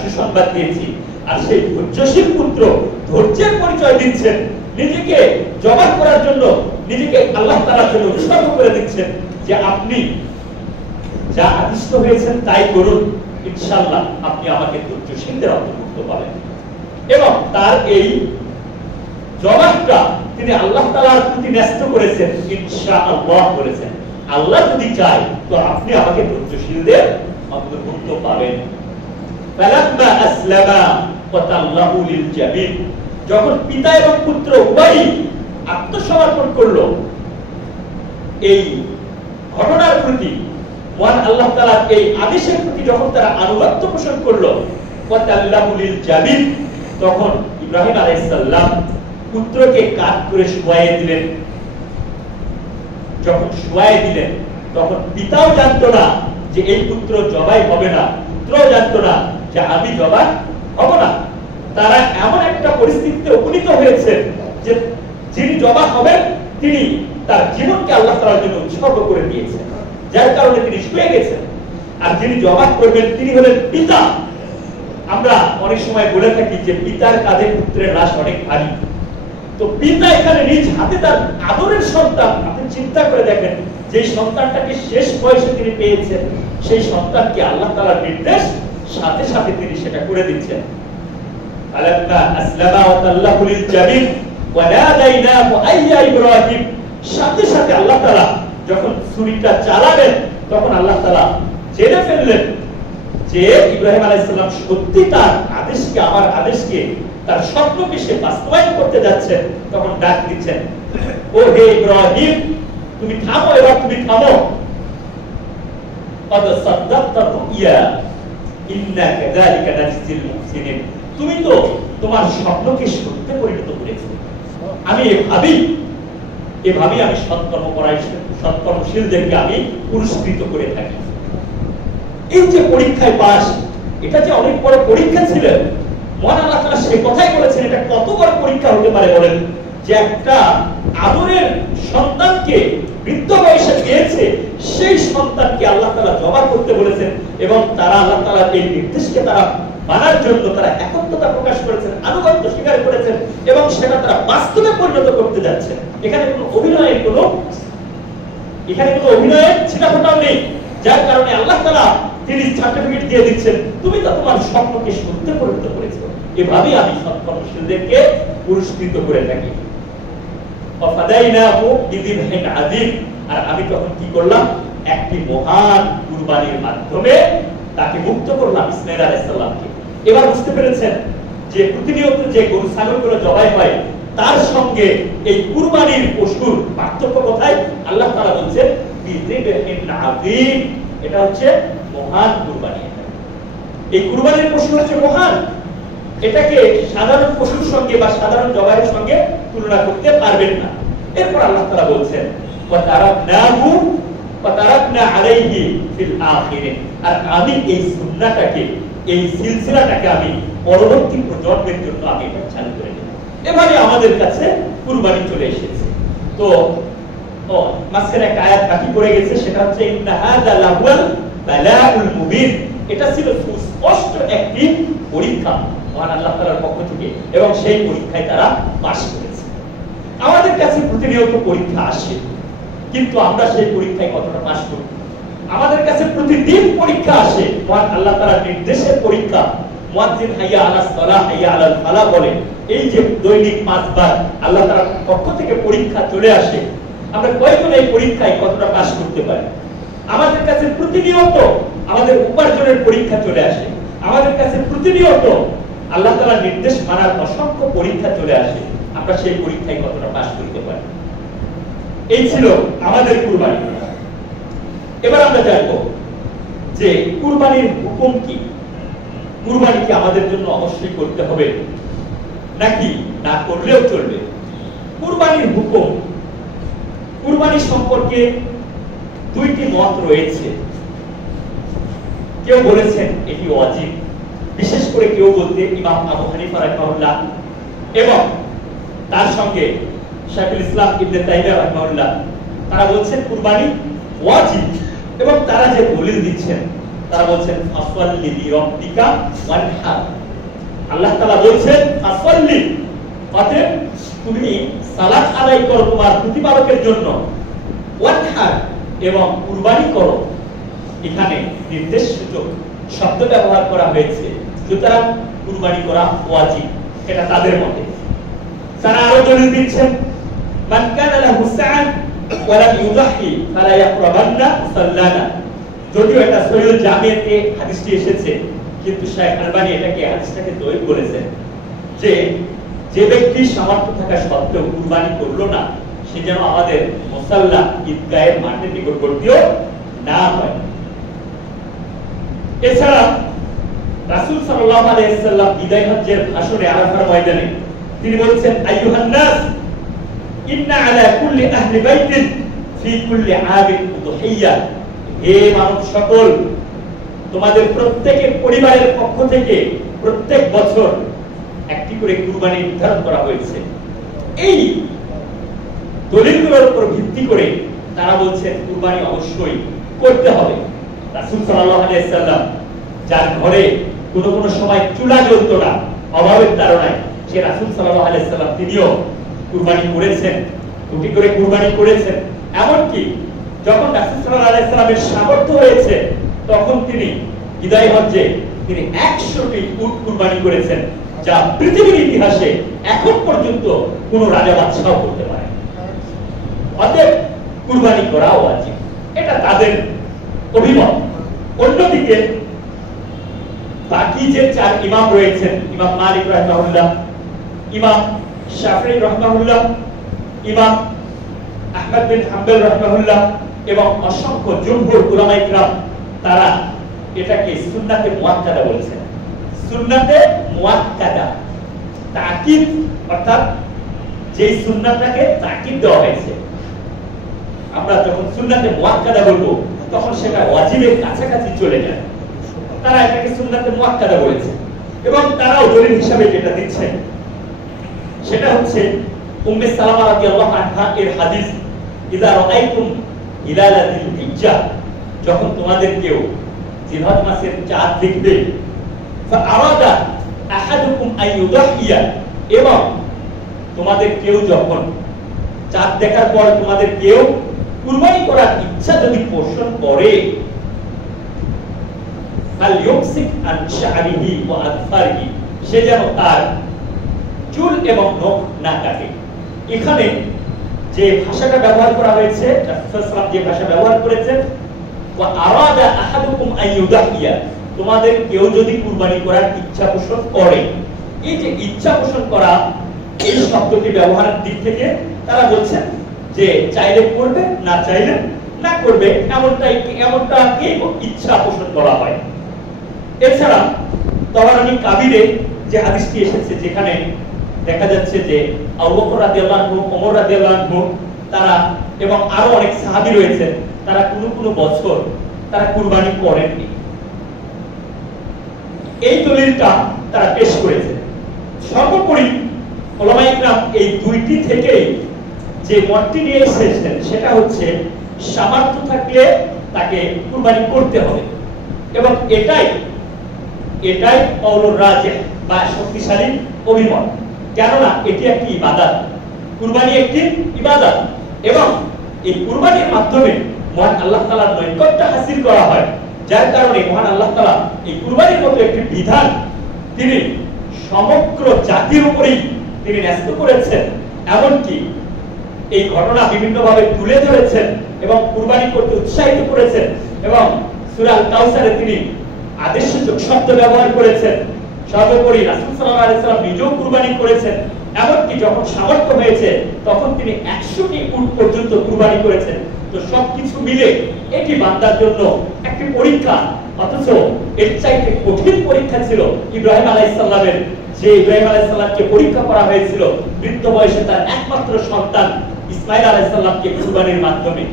সুসংবাদ দিয়েছি। আর সেই ধৈর্যশীল পুত্র ধৈর্যের পরিচয় দিচ্ছেন, নিজেকে জবাহ করার জন্য নিজেকে আল্লাহ তাআলার জন্য উৎসর্গ করে দিচ্ছেন যে আপনি যা আদিষ্ট হয়েছেন তাই করুন, ইনশাআল্লাহ আপনি আমাকে ধৈর্যশীলদের অন্তর্ভুক্ত পাবেন। এবং তার এই জবাবটা তিনি আল্লাহ তাআলার প্রতি ন্যস্ত করেছেন, ইনশাআল্লাহ বলেছেন, আল্লাহ যদি চায় তো আপনি আমাকে ধৈর্যশীলদের অন্তর্ভুক্ত পাবেন। ফালাম্মা আসলামা ওয়া তাল্লাহু লিল জাবিন, যখন পিতা এবং পুত্র উভয়ই আত্মসমর্পণ করলো এই ঘটনার প্রতি, মহান আল্লাহ তাআলার এই আদেশের প্রতি যখন তারা আনুগত্য পোষণ করলো, ওয়া তাল্লাহু লিল জাবিন, তখন ইব্রাহিম আলাইহিস সালাম পুত্রকে কাঁধ করে শুয়ায়ে দিলেন। যখন শুয়ায়ে দিলেন তখন পিতাও জানতো না যে এই পুত্র জবাই হবে না, পুত্রও জানতো না যে আমি জবাই হব না। তারা এমন একটা পরিস্থিতিতে উপনীত হয়েছে যে যিনি জবাই হবেন তিনি তার জীবনকে আল্লাহ তাআলার জন্য উৎসর্গ করে দিয়েছেন, যার কারণে তিনি শুয়ে গেছেন। আর যিনি জবাই করবেন তিনি হলেন পিতা। আমরা অনেক সময় বলে থাকি যে পিতার কাঁধে পুত্রের লাশ অনেক ভারী। তো পিতা এখানে নিজ হাতে তার আদরের সন্তান, আপনি চিন্তা করে দেখেন, যে সন্তানটাকে শেষ বয়সে তিনি পেয়েছেন, সেই সন্তানকে আল্লাহ তাআলার নির্দেশ সাথে সাথে তিনি সেটা করে দিচ্ছেন। আলাম্মা আসলামা ওয়া তাল্লাহু লিল জাবিন ওয়া নাদাইনাহু আইয়া ইব্রাহিম, সাথে সাথে আল্লাহ তাআলা যখন ছুরিটা চালাবেন তখন আল্লাহ তাআলা জেনে ফেললেন যে ইব্রাহিম আলাইহিস সালাম সত্যি তার আদেশকে, আমার আদেশকে, তার স্বপ্নকে সে বাস্তবায়ন করতে যাচ্ছে। তখন ডাক দিচ্ছেন, ও হে ইব্রাহিম, তুমি থামো, এবার তুমি থামো। قد صدقت الرؤيا إنا كذلك نجزي المحسنين, তুমি তো তোমার স্বপ্নকে সত্যে পরিণত করেছো। আমি এভাবেই আমি সৎকর্মশীলদেরকে আমি পুরস্কৃত করে থাকি। এই যে পরীক্ষায় পাস, এটা যে অনেক বড় পরীক্ষা ছিল, মহান আল্লাহ তাআলা সে কথাই বলেছেন। এটা কত বড় পরীক্ষা হতে পারে বলেন, যে একটা আদরের সন্তানকে বৃদ্ধ বয়সে পেয়েছে, সেই সন্তানকে আল্লাহ তাআলা জবাই করতে বলেছেন। এবং তারা আল্লাহ তাআলার এই নির্দেশকে তারা মানার জন্য তারা একত্রতা প্রকাশ করেছেন, আনুগত্য স্বীকার করেছেন এবং সেটা তারা বাস্তবে পরিণত করতে যাচ্ছেন। এখানে কোনো অভিনয়ের ছিটাফোঁটাও নেই, যার কারণে আল্লাহ তাআলা তিনি সার্টিফিকেট দিয়ে দিচ্ছেন, তুমি তো তোমার স্বপ্নকে সত্যে পরিণত করেছো। এভাবেই আমি সৎকর্মশীলদেরকে পুরস্কৃত করে থাকি। আর আমি তখন কি করলাম, একটি মহান কুরবানির মাধ্যমে তাকে মুক্ত করলাম, ইসমাঈল আলাইহিস সালামকে। এবার বুঝতে পেরেছেন যে প্রতিনিয়ত যে গরু ছাগলগুলো জবাই হয় তার সঙ্গে এই কুরবানির পশুর পার্থক্য কোথায়? আল্লাহ তাআলা বলছেন বিযিবহিন আযীম, এটা হচ্ছে মহান কুরবানি। এই কুরবানির পশু হচ্ছে মহান, এটাকে সাধারণ পশুর সঙ্গে বা সাধারণ জবাইয়ের সঙ্গে তুলনা করতে পারবেন না। এরপর আল্লাহ তাআলা বলছেন ওয়া তারাকনা আলাইহি ফিল আখিরিন, আর আমি এই সুন্নাহটাকে, এই সিলসিলাটাকে আমি পরবর্তী প্রজন্মের জন্য আমি এটা চালু করে দিই। এভাবে আমাদের কাছে কুরবানি চলে এসেছে। তো মাঝখানে একটা আয়াত বাকি পড়ে গেছে, সেটা হচ্ছে ইন্না হাযা লাহুল বালাউল মুবিন, এটা ছিল সুস্পষ্ট একটি পরীক্ষা মহান আল্লাহ তাআলার পক্ষ থেকে, এবং সেই পরীক্ষায় তারা পাস করেছে। আমাদের কাছে প্রতিনিয়ত পরীক্ষা আসে, কিন্তু আমরা সেই পরীক্ষায় কতটা পাস করি? আমাদের কাছে প্রতিদিন পরীক্ষা আসে, মহান আল্লাহ তাআলার নির্দেশের পরীক্ষা। মুয়াজ্জিন হাইয়া আলাস সালাহ হাইয়া আলাল ফালাহ বলে, এই যে দৈনিক 5 বার আল্লাহ তাআলার পক্ষ থেকে পরীক্ষা চলে আসে, আমরা কয়জন এই পরীক্ষায় কতটা পাস করতে পারি? আমাদের কাছে প্রতিনিয়ত আমাদের উপার্জনের পরীক্ষা চলে আসে, আমাদের কাছে প্রতিনিয়ত আল্লাহ তাআলার নির্দেশ মানার অসংখ্য পরীক্ষা চলে আসে, আমরা সেই পরীক্ষায় কতটা পাস করতে পারি? এই ছিল আমাদের কুরবানি। এবার আমরা জানবো যে কুরবানির হুকুম কি। কুরবানি কি আমাদের জন্য অবশ্যই করতে হবে নাকি না করলেও চলবে? কুরবানির হুকুম, কুরবানি সম্পর্কে দুইটি মত রয়েছে। কেউ বলেছেন এটি ওয়াজিব, বিশেষ করে কেউ বলতে ইমাম আবু হানিফা রাহিমাহুল্লাহ এবং তার সঙ্গে শাইখুল ইসলাম ইবনে তাইমিয়া রাহিমাহুল্লাহ, তারা বলছেন কুরবানি ওয়াজিব, এবং তারা যে দলিল দিচ্ছেন তারা বলছেন ফাসাল্লি লিরাব্বিকা ওয়ানহার। আল্লাহ তাআলা বলছেন ফাসাল্লি, অতএব তুমি সালাত আদায় করো তোমার প্রতিপালকের জন্য, ওয়ানহার এবং কুরবানি করো। এখানে নির্দেশসূচক শব্দ ব্যবহার করা হয়েছে, সুতরাং কুরবানি করা ওয়াজিব, এটা তাদের মতে। তারা আরো দলিল দিচ্ছেন মান কানা লাহু সাআন ওয়া লাম ইউযাহি ফালা ইয়াকরাবান্না সাল্লানা। যদিও এটা সহিহুল জামিয়াতে হাদিসটি এসেছে, কিন্তু শাইখ আলবানী এটাকে হাদিসটাকে দঈফ বলেছেন, যে যে ব্যক্তি সামর্থ্য থাকা সত্ত্বেও কুরবানি করলো না, সে যেন আমাদের মুসাল্লা ঈদগাহের মাঠের নিকটবর্তীও না হয়। এছাড়া রাসূল সাল্লাল্লাহু আলাইহি ওয়াসাল্লাম বিদায় হজ্জের ভাষণে আরাফার ময়দানে তিনি বলেছেন আইয়ুহান নাস ইন্না আলা কুল্লি আহলি বাইতিন ফি কুল্লি আবিন উদহিয়া। হে মানব সকল, তোমাদের প্রত্যেকের পরিবারের পক্ষ থেকে প্রত্যেক বছর একটি করে কুরবানি নির্ধারণ করা হয়েছে। এই দলিলগুলোর উপর ভিত্তি করে তারা বলছেন কুরবানি অবশ্যই করতে হবে। রাসূল সাল্লাল্লাহু আলাইহি ওয়াসাল্লাম যার ঘরে কোনো সময় চুলা জ্বলতো না অভাবের কারণে, সে রাসূল সাল্লাল্লাহু আলাইহি ওয়াসাল্লাম তিনিও কুরবানি করেছেন, দুটি করে কুরবানি করেছেন। এমনকি যখন রাসূল সাল্লাল্লাহু আলাইহি ওয়াসাল্লামের সামর্থ্য হয়েছে, তখন তিনি বিদায় হজ্জে তিনি 100টি উট কুরবানি করেছেন, যা পৃথিবীর ইতিহাসে এখন পর্যন্ত কোনো রাজা বাদশাহ করতে পারে। অতএব কুরবানি করা ওয়াজিব, এটা তাদের অভিমত। অন্যদিকে বাকি যে 4 ইমাম রয়েছেন, ইমাম মালিক রাহিমাহুল্লাহ, ইমাম শাফিঈ রাহিমাহুল্লাহ, ইমাম আহমদ বিন হাম্বল রাহিমাহুল্লাহ এবং অসংখ্য জমহুর উলামায়ে কিরাম, তারা এটাকে সুন্নাতে মুআক্কাদা বলেছেন। সুন্নাতে মুআক্কাদা, তাকিদ, অর্থাৎ যেই সুন্নাতটাকে তাকিদ দেওয়া হয়েছে। আমরা যখন সুন্নাতে মুআক্কাদা বলবো তখন সেটা ওয়াজিবের কাছাকাছি চলে যায়, তারা এটাকে সুন্নাতে মুআক্কাদা বলেছে। এবং তারাও দলিল হিসাবে যেটা দিচ্ছেন সেটা হচ্ছে উম্মে সালামা রাদিয়াল্লাহু আনহা এর হাদিস, ইযা রাআইতুম হিলালাতিল হিজ্জাহ, যখন তোমাদের কেউ জিলহজ মাসের চাঁদ দেখবে, ফাআরাদা আহাদুকুম আইয়ুদাহিয়া, এবং তোমাদের কেউ যখন চাঁদ দেখার পর তোমাদের কেউ কুরবানি করার ইচ্ছা যদি পোষণ করে, ফালইউমসিক আন শা'রিহি ওয়া আযফারিহি, সে যেন তার চুল এবং নখ না কাটে। এখানে যে ভাষাটা ব্যবহার করা হয়েছে, রাসূল সাল্লাল্লাহু আলাইহি ওয়াসাল্লাম যে ভাষা ব্যবহার করেছেন, ওয়া আরাদা আহাদুকুম আইয়ুদাহিয়া, তোমাদের কেউ যদি কুরবানি করার ইচ্ছা পোষণ করে। এই যে ইচ্ছা পোষণ করা, এই শব্দটি ব্যবহারের দিক থেকে তারা বলছেন যে চাইলে করবে, না চাইলে না করবে, এমনটাকে ইচ্ছা পোষণ করা হয়। এছাড়া তবারানী কাবিরে যে হাদিসটি এসেছে, যেখানে দেখা যাচ্ছে যে আবু বকর রাদিয়াল্লাহু আনহু, ওমর রাদিয়াল্লাহু আনহু, তারা এবং আরো অনেক সাহাবী রয়েছেন, তারা কোনো বছর তারা কুরবানি করেননি। এই দলিলটা তারা পেশ করেছে। সর্বোপরি উলামায়ে কিরাম এই দুইটি থেকে যে মতটি নিয়ে এসেছেন সেটা হচ্ছে সামর্থ্য থাকলে তাকে কুরবানি করতে হবে। এবং এটাই কওলুর রাজিহ বা শক্তিশালী অভিমত। কেননা এটি একটি ইবাদত, কুরবানি একটি ইবাদত, এবং এই কুরবানির মাধ্যমে মহান আল্লাহ তাআলার নৈকট্য হাসিল করা হয়। যার কারণে মহান আল্লাহ তাআলা এই কুরবানির মতো একটি বিধান তিনি সমগ্র জাতির উপরেই তিনি ন্যস্ত করেছেন। এমনকি এই ঘটনা বিভিন্নভাবে তুলে ধরেছেন এবং কুরবানি করতে উৎসাহিত করেছেন, এবং সূরা আল কাউসারে তিনি আদেশসূচক শব্দ ব্যবহার করেছেন। সর্বোপরি রাসূল সাল্লাল্লাহু আলাইহি ওয়াসাল্লাম নিজেও কুরবানি করেছেন। এমনকি যখন সামর্থ্য হয়েছে তখন তিনি 100টি উট পর্যন্ত কুরবানি করেছেন। তো সবকিছু মিলে এটি বান্দার জন্য একটি পরীক্ষা, অথচ এর চাইতে কঠিন পরীক্ষা ছিল ইব্রাহিম আলাইহিস সালামের, যে ইব্রাহিম আলাইহিস সালামকে পরীক্ষা করা হয়েছিল বৃদ্ধ বয়সে তার একমাত্র সন্তান ইসমাঈল আলাইহিস সালামকে কুরবানির মাধ্যমে।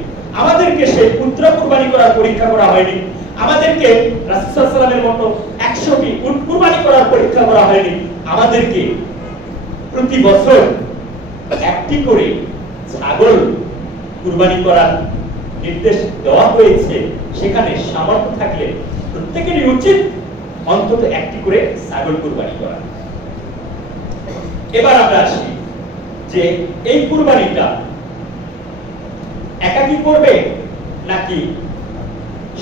আমাদেরকে সেই পুত্র কুরবানি করার পরীক্ষা করা হয়নি, আমাদেরকে রাসূল সাল্লাল্লাহু আলাইহি ওয়াসাল্লামের মতো 100টি উট কুরবানি করার পরীক্ষা করা হয়নি। আমাদেরকে প্রতি বছর একটি করে ছাগল কুরবানি করার নির্দেশ দেওয়া হয়েছে। সেখানে সামর্থ্য থাকলে প্রত্যেকেরই উচিত অন্তত একটি করে ছাগল কুরবানি করা। এবার আমরা আসি যে এই কুরবানিটা একাকী করবে নাকি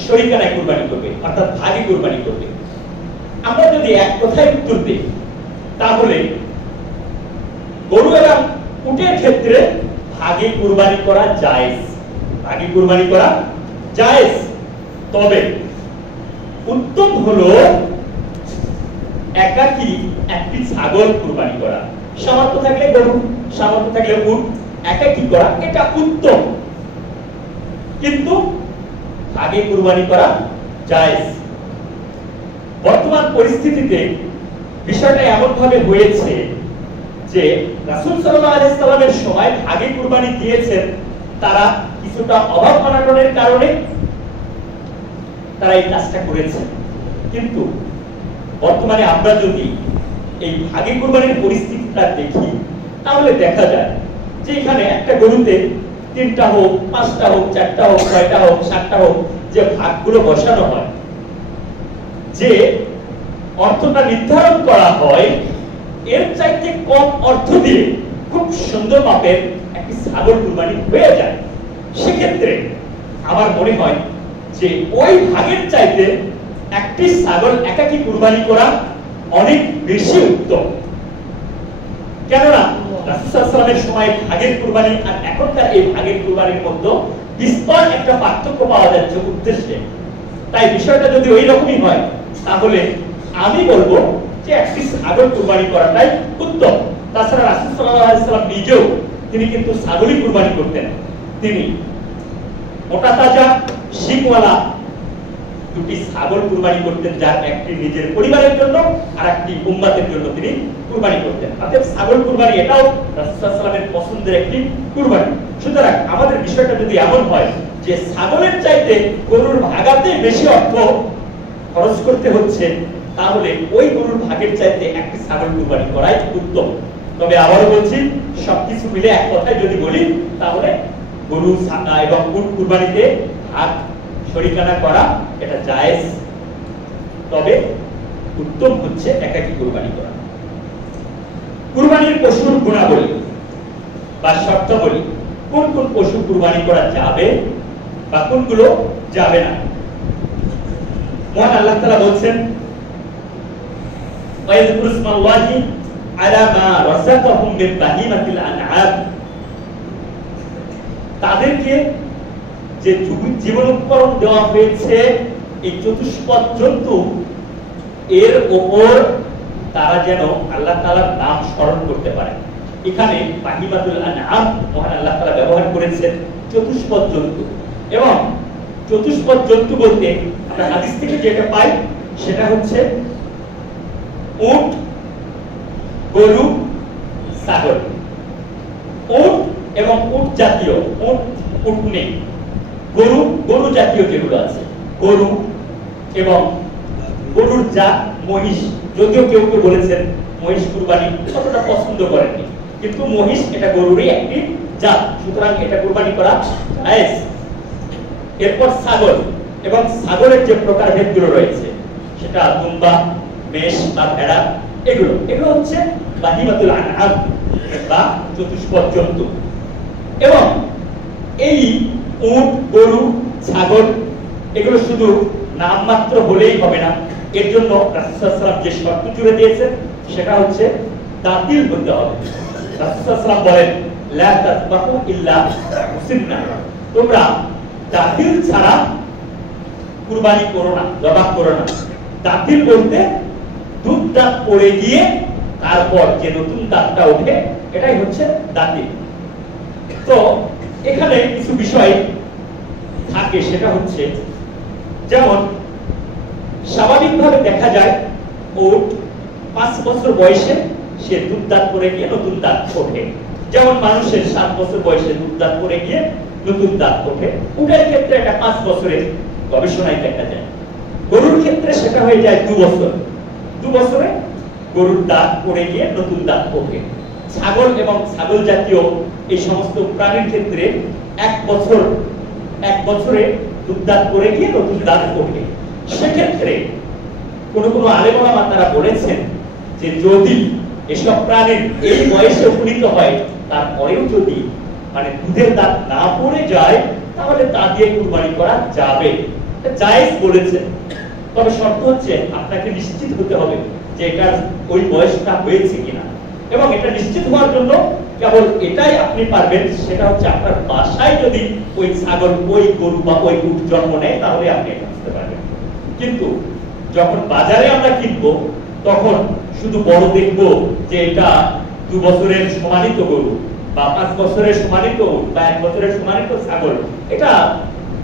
শরীকানায় কুরবানি করবে, অর্থাৎ ভাগে কুরবানি করবে। আমরা যদি এক কথায় উত্তর দিই তাহলে গরু এবং উটের ক্ষেত্রে ভাগে কুরবানি করা জায়েজ, ভাগে কুরবানি করা জায়েজ। তবে উত্তম হলো একাকী একটি ছাগল কুরবানি করা। সামর্থ্য থাকলে গরু, সামর্থ্য থাকলে উট, একাকী করা এটা উত্তম, কিন্তু ভাগে কুরবানি করা জায়েজ। বর্তমান পরিস্থিতিতে বিষয়টা এমন ভাবে হয়েছে যে রাসূল সাল্লাল্লাহু আলাইহি সাল্লামের সময় ভাগে কুরবানি দিয়েছেন তারা কিছুটা অভাব অনাটনের কারণে তারা এই কাজটা করেছে। কিন্তু বর্তমানে আমরা যদি এই ভাগে কুরবানির পরিস্থিতিটা দেখি তাহলে দেখা যায় যে এখানে একটা গরুতে 3টা হোক, 5টা হোক, 4টা হোক, 6টা হোক, 7টা হোক, যে ভাগগুলো বসানো হয়, যে অর্থটা নির্ধারণ করা হয়, এর চাইতে কম অর্থ দিয়ে খুব সুন্দর মাপের একটি ছাগল কুরবানি হয়ে যায়। সেক্ষেত্রে আমার মনে হয় যে ওই ভাগের চাইতে একটি ছাগল একাকী কুরবানি করা অনেক বেশি উত্তম। কেননা রাসূল সাল্লাল্লাহু আলাইহি ওয়াসাল্লামের সময় ভাগের কুরবানি আর এখনকার এই ভাগের কুরবানির মধ্যে বিস্তর একটা পার্থক্য পাওয়া যাচ্ছে উদ্দেশ্যে। তাই বিষয়টা যদি ওই রকমই হয় তাহলে আমি বলবো যে একটি ছাগল কুরবানি করাটাই উত্তম। তাছাড়া রাসূল সাল্লাল্লাহু আলাইহি ওয়াসাল্লাম নিজেও তিনি কিন্তু ছাগলই কুরবানি করতেন। তিনি মোটা তাজা শিংওয়ালা দুটি ছাগল কুরবানি করতেন, যার একটি নিজের পরিবারের জন্য আর একটি উম্মতের জন্য তিনি কুরবানি করতেন। অতএব ছাগল কুরবানি এটাও রাসূল সাল্লাল্লাহু আলাইহি ওয়াসাল্লামের পছন্দের একটি কুরবানি। সুতরাং আমাদের বিষয়টা যদি এমন হয় যে ছাগলের চাইতে গরুর ভাগাতে বেশি অর্থ খরচ করতে হচ্ছে, তাহলে ওই গরুর ভাগের চাইতে একটি ছাগল কুরবানি করাই উত্তম। তবে আবারও বলছি, সবকিছু মিলে এক কথায় যদি বলি তাহলে গরু এবং উট কুরবানিতে ভাগ শরীকানা করা এটা জায়েজ, তবে উত্তম হচ্ছে একাকী কুরবানি করা। কুরবানির পশুর গুণাবলী বা শর্তাবলী, কোন কোন পশু কুরবানি করা যাবে বা কোনগুলো যাবে না। মহান আল্লাহ তাআলা বলছেন, ওয়াইযকুরু ইসমাল্লাহি আলা মা রাযাকাহুম মিন বাহিমাতিল আনআম, তাদেরকে যে জীবন উপকরণ দেওয়া হয়েছে এই চতুষ্পদ জন্তু, এর উপর তারা যেন আল্লাহ তাআলার নাম স্মরণ করতে পারে। এখানে বাহিমাতুল আনআম মহান আল্লাহ তাআলা ব্যবহার করেছেন চতুষ্পদ জন্তু। এবং চতুষ্পদ জন্তু বলতে আমরা হাদিস থেকে যেটা পাই সেটা হচ্ছে উট, গরু, ছাগল। উট এবং উট জাতীয়, উট, উটনি, গরু, গরু জাতীয় যেগুলো আছে, গরু এবং গরুর জাত মহিষ। যদিও কেউ কেউ বলেছেন মহিষ কুরবানি অতটা পছন্দ করেননি, কিন্তু মহিষ এটা গরুরই একটি জাত, সুতরাং এটা কুরবানি করা জায়েজ। এরপর ছাগল, এবং ছাগলের যে প্রকারভেদগুলো রয়েছে সেটা দুম্বা, মেষ বা ভেড়া, এগুলো হচ্ছে বাহিমাতুল আনআম বা চতুষ্পদ জন্তু। এবং এই উট, গরু, ছাগল এগুলো শুধু নামমাত্র হলেই হবে না, এর জন্য রাসূল সাল্লাল্লাহু আলাইহি ওয়াসাল্লাম যে শর্ত জুড়ে দিয়েছেন সেটা হচ্ছে দাতিল হতে হবে। রাসূল সাল্লাল্লাহু আলাইহি ওয়াসাল্লাম বলেন, লা তাযবাহু ইল্লা মুসিন্না, তোমরা দাতিল ছাড়া কুরবানি করো না, জবাহ করো না। দাতিল বলতে দুধ দাঁত পড়ে গিয়ে তারপর যে নতুন দাঁতটা ওঠে, এটাই হচ্ছে দাতিল। তো এখানে কিছু বিষয় থাকে, সেটা হচ্ছে যেমন স্বাভাবিকভাবে দেখা যায় ওট 5 বছর বয়সে সে দুধ দাঁত পড়ে গিয়ে নতুন দাঁত ওঠে, যেমন মানুষের 7 বছর বয়সে দুধ দাঁত পড়ে গিয়ে নতুন দাঁত ওঠে। উটের ক্ষেত্রে এটা 5 বছরে গবেষণায় দেখা যায়। গরুর ক্ষেত্রে সেটা হয়ে যায় 2 বছর, 2 বছরে গরুর দাঁত পড়ে গিয়ে নতুন দাঁত ওঠে। ছাগল এবং ছাগল জাতীয় এই সমস্ত প্রাণীর ক্ষেত্রে 1 বছরে দুধ দাঁত পড়ে গিয়ে নতুন দাঁত ওঠে। সেক্ষেত্রে কোন আলেম ওলামা তারা বলেছেন যে যদি এসব প্রাণীর এই বয়সে উপনীত হয়, তারপরেও যদি মানে দুধের দাঁত না পড়ে যায়, তাহলে তা দিয়ে কুরবানি করা যাবে, এটা জায়েজ বলেছেন। তবে শর্ত হচ্ছে আপনাকে নিশ্চিত হতে হবে যে এটার ওই বয়সটা হয়েছে কিনা, এবং এটা নিশ্চিত হওয়ার জন্য কেবল এটাই আপনি পারবেন, সেটা হচ্ছে আপনার বাসায় যদি ওই ছাগল, ওই গরু বা ওই উট জন্ম নেয়, তাহলে আপনি এটা বুঝতে পারবেন। কিন্তু যখন বাজারে আমরা কিনবো, তখন শুধু বড় দেখবো যে এটা 2 বছরের সমানিত গরু বা 5 বছরের সমানিত বা 1 বছরের সমানিত ছাগল, এটা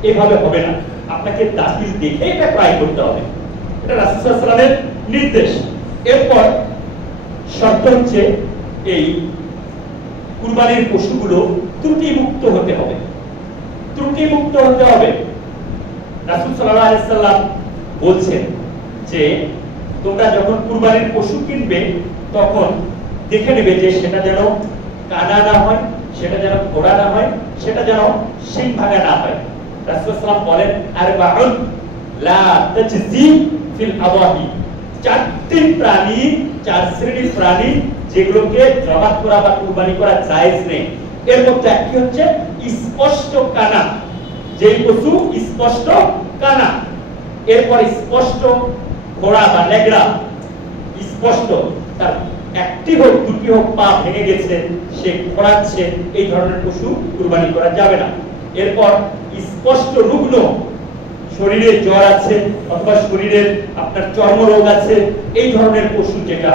এভাবে হবে না। আপনাকে দাখিল দেখে এটা ক্রয় করতে হবে, এটা রাসূল সাল্লাল্লাহু আলাইহি ওয়াসাল্লামের নির্দেশ। এরপর শর্ত হচ্ছে এই কুরবানির পশুগুলো ত্রুটিমুক্ত হতে হবে, ত্রুটিমুক্ত হতে হবে। রাসূল সাল্লাল্লাহু আলাইহি ওয়াসাল্লাম বলছেন যে তোমরা যখন কুরবানির পশু কিনবে, তখন দেখে নেবে যে সেটা যেন কানা না হয়, সেটা যেন ঘোড়া না হয়, সেটা যেন শিং ভাঙা না হয়। রাসূল সাল্লাল্লাহু আলাইহি ওয়াসাল্লাম বলেন, আরবাউন লা তাজজি ফিল আওয়াহি, 4টি প্রাণী, 4 শ্রেণীর প্রাণী যেগুলোকে জবাহ করা বা কুরবানি করা জায়েজ নেই। এর মধ্যে একটি হচ্ছে স্পষ্ট কানা, যেই পশু স্পষ্ট কানা। এরপর স্পষ্ট ঘোড়া বা লেগড়া, স্পষ্ট তার একটি হোক দুটি হোক পা ভেঙে গেছে, সে ঘোরাচ্ছে, এই ধরনের পশু কুরবানি করা যাবে না। এরপর স্পষ্ট রুগ্ন, শরীরে জ্বর আছে অথবা শরীরের আপনার চর্মরোগ আছে, এই ধরনের পশু, যেটা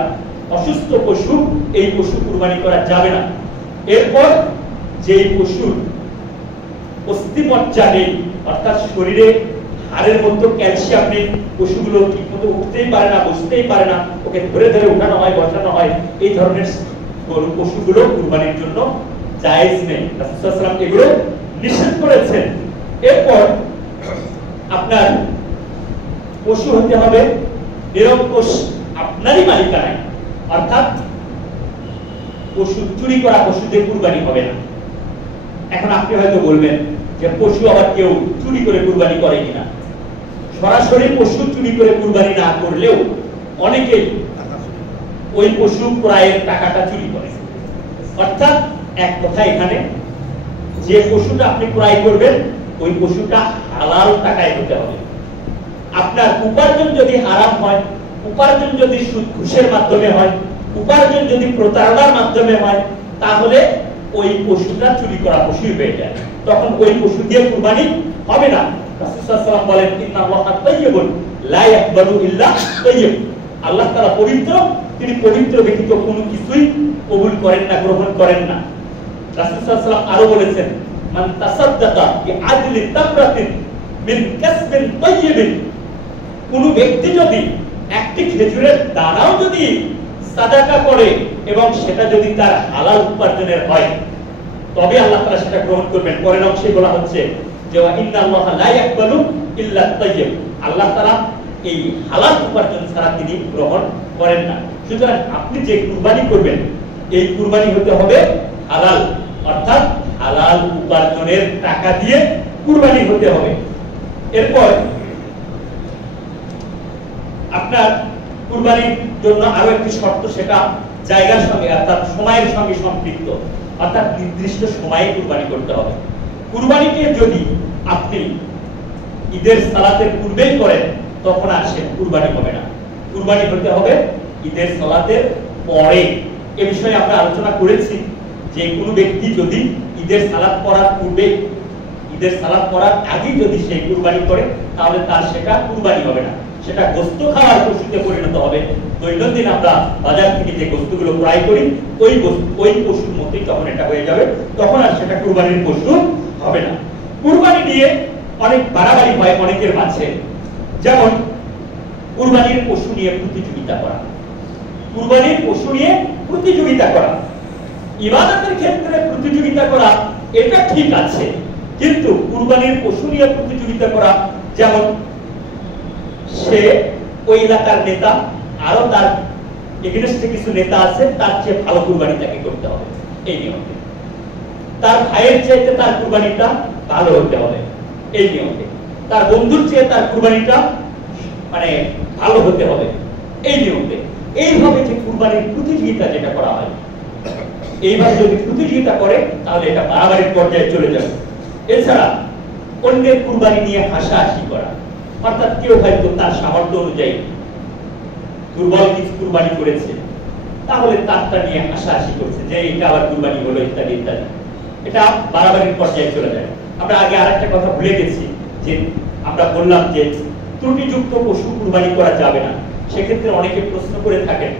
অসুস্থ পশু, এই পশু কুরবানি করা যাবে না। এরপর যেই পশুর অস্থিমজ্জা নেই, অর্থাৎ শরীরে হাড়ের মধ্যে ক্যালসিয়াম নেই, পশুগুলো ঠিকমতো উঠতেই পারে না, বসতেই পারে না, ওকে ধরে ধরে উঠানো হয়, বসানো হয়, এই ধরনের গরু পশুগুলো কুরবানির জন্য জায়েজ নেই। রাসূল সাল্লাল্লাহু আলাইহি ওয়াসাল্লাম এগুলো নিষেধ করেছেন। এরপর আপনার পশু হতে হবে নিরঙ্কুশ, আপনারই মালিকানায়, অর্থাৎ পশু চুরি করা পশু দিয়ে কুরবানি হবে না। এখন আপনি হয়তো বলবেন যে পশু আবার কেউ চুরি করে কুরবানি করে কিনা। সরাসরি পশু চুরি করে কুরবানি না করলেও অনেকেই ওই পশু ক্রয়ের টাকাটা চুরি করে। অর্থাৎ এক কথা, এখানে যে পশুটা আপনি ক্রয় করবেন, ওই পশুটা হালাল টাকায় হতে হবে। আপনার উপার্জন যদি হারাম হয়, উপার্জন যদি সুদ ঘুষের মাধ্যমে হয়, উপার্জন যদি প্রতারণার মাধ্যমে হয়, তাহলে ওই পশুটা চুরি করা পশুই হয়ে যায়, তখন ওই পশু দিয়ে কুরবানি হবে না। রাসূল সাল্লাল্লাহু আলাইহি ওয়াসাল্লাম বলেন, ইন্নাল্লাহা তাইয়্যিবুন লা ইয়াকবালু ইল্লা তাইয়্যিব, আল্লাহ তাআলা পবিত্র, তিনি পবিত্র ব্যতীত কোনো কিছুই কবুল করেন না, গ্রহণ করেন না। রাসূল সাল্লাল্লাহু আলাইহি ওয়াসাল্লাম আরো বলেছেন, মান তাসাদদাকা বিআদলি তামরাতিন মিন কাসবিন তাইয়্যিবিন, কোন ব্যক্তি যদি একটি খেজুরের দানাও যদি সাদাকা করে এবং সেটা যদি তার হালাল উপার্জনের হয়, তবে আল্লাহ তাআলা সেটা গ্রহণ করবেন। পরের অংশে বলা হচ্ছে যে ইন্নাল্লাহা লা ইয়াকবালু ইল্লা তাইয়্যিব, আল্লাহ তাআলা এই হালাল উপার্জন ছাড়া তিনি গ্রহণ করেন না। সুতরাং আপনি যে কুরবানি করবেন, এই কুরবানি হতে হবে হালাল, অর্থাৎ হালাল উপার্জনের টাকা দিয়ে কুরবানি হতে হবে। এরপর আপনার কুরবানির জন্য আরো একটি শর্ত, সেটা জায়গার সঙ্গে অর্থাৎ সময়ের সঙ্গে সম্পৃক্ত, অর্থাৎ নির্দিষ্ট সময়ে কুরবানি করতে হবে। কুরবানিকে যদি আপনি ঈদের সালাতের পূর্বেই করেন তখন আর সে কুরবানি হবে না, কুরবানি হতে হবে ঈদের সালাতের পরে। এ বিষয়ে আমরা আলোচনা করেছি যে কোনো ব্যক্তি যদি ঈদের সালাত পড়ার পূর্বে, ঈদের সালাত পড়ার আগে যদি সে কুরবানি করে তাহলে তার সেটা কুরবানি হবে না, সেটা গোশত খাওয়ার পশুতে পরিণত হবে। দৈনন্দিন আমরা বাজার থেকে যে গোশতগুলো ক্রয় করি ওই পশুর মতোই তখন এটা হয়ে যাবে, তখন আর সেটা কুরবানির পশু হবে না। কুরবানি নিয়ে অনেক বাড়াবাড়ি হয় অনেকের মাঝে, যেমন কুরবানির পশু নিয়ে প্রতিযোগিতা করা, কুরবানির পশু নিয়ে প্রতিযোগিতা করা। ইবাদতের ক্ষেত্রে প্রতিযোগিতা করা এটা ঠিক আছে, কিন্তু কুরবানির পশু নিয়ে প্রতিযোগিতা করা, যেমন সে ওই এলাকার নেতা, আরো তার এগেইনস্টে কিছু নেতা আছে, তার চেয়ে ভালো কুরবানি তাকে করতে হবে এই নিয়মে, তার ভাইয়ের চাইতে তার কুরবানিটা ভালো হতে হবে এই নিয়মে, তার বন্ধুর চেয়ে তার কুরবানিটা মানে ভালো হতে হবে এই নিয়মে। এইভাবে যে কুরবানির প্রতিযোগিতা যেটা করা হয়, এইভাবে যদি প্রতিযোগিতা করে তাহলে এটা বাড়াবাড়ির পর্যায়ে চলে যাবে। এছাড়া অন্যের কুরবানি নিয়ে হাসাহাসি করা, অর্থাৎ কেউ হয়তো তার সামর্থ্য অনুযায়ী দুর্বল কিছু কুরবানি করেছে, তাহলে তারটা নিয়ে হাসাহাসি করছে যে এটা আবার কুরবানি হলো ইত্যাদি ইত্যাদি, এটা বাড়াবাড়ির পর্যায়ে চলে যায়। আমরা আগে আরেকটা কথা ভুলে গেছি যে আমরা বললাম যে ত্রুটিযুক্ত পশু কুরবানি করা যাবে না। সেক্ষেত্রে অনেকে প্রশ্ন করে থাকেন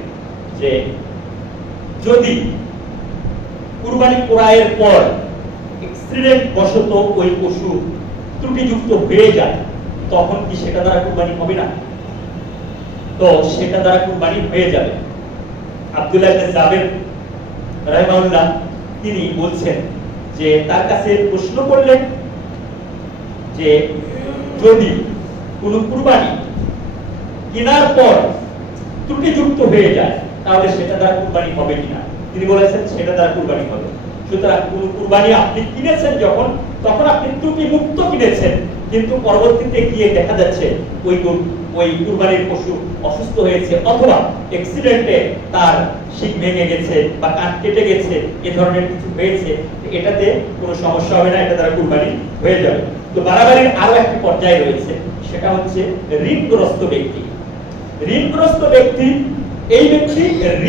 যে যদি কুরবানি ক্রয়ের পর অ্যাক্সিডেন্ট বশত ওই পশু ত্রুটিযুক্ত হয়ে যায় তখন কি সেটা দ্বারা কুরবানি হবে না? তো সেটা দ্বারা কুরবানি হয়ে যাবে। আব্দুল্লাহ ইবনে জাবের রাহিমাহুল্লাহ তিনি বলছেন যে তার কাছে প্রশ্ন করলেন যে যদি কোন কুরবানি কেনার পর ত্রুটিযুক্ত হয়ে যায় তাহলে সেটা দ্বারা কুরবানি হবে কিনা, তিনি বলেছেন সেটা দ্বারা কুরবানি হবে। সুতরাং কোন কুরবানি আপনি কিনেছেন যখন, তখন আপনি ত্রুটি মুক্ত কিনেছেন, কিন্তু পরবর্তীতে গিয়ে দেখা যাচ্ছে ওই কুরবানির পশু অসুস্থ হয়েছে অথবা অ্যাক্সিডেন্টে তার শিং ভেঙে গেছে বা কান কেটে গেছে, এ ধরনের কিছু হয়েছে, এটাতে কোনো সমস্যা হবে না, এটা দ্বারা কুরবানি হয়ে যাবে। তো বাড়াবাড়ির আরো একটি পর্যায় রয়েছে, সেটা হচ্ছে ঋণগ্রস্ত ব্যক্তি। ঋণগ্রস্ত ব্যক্তি, এই ব্যক্তি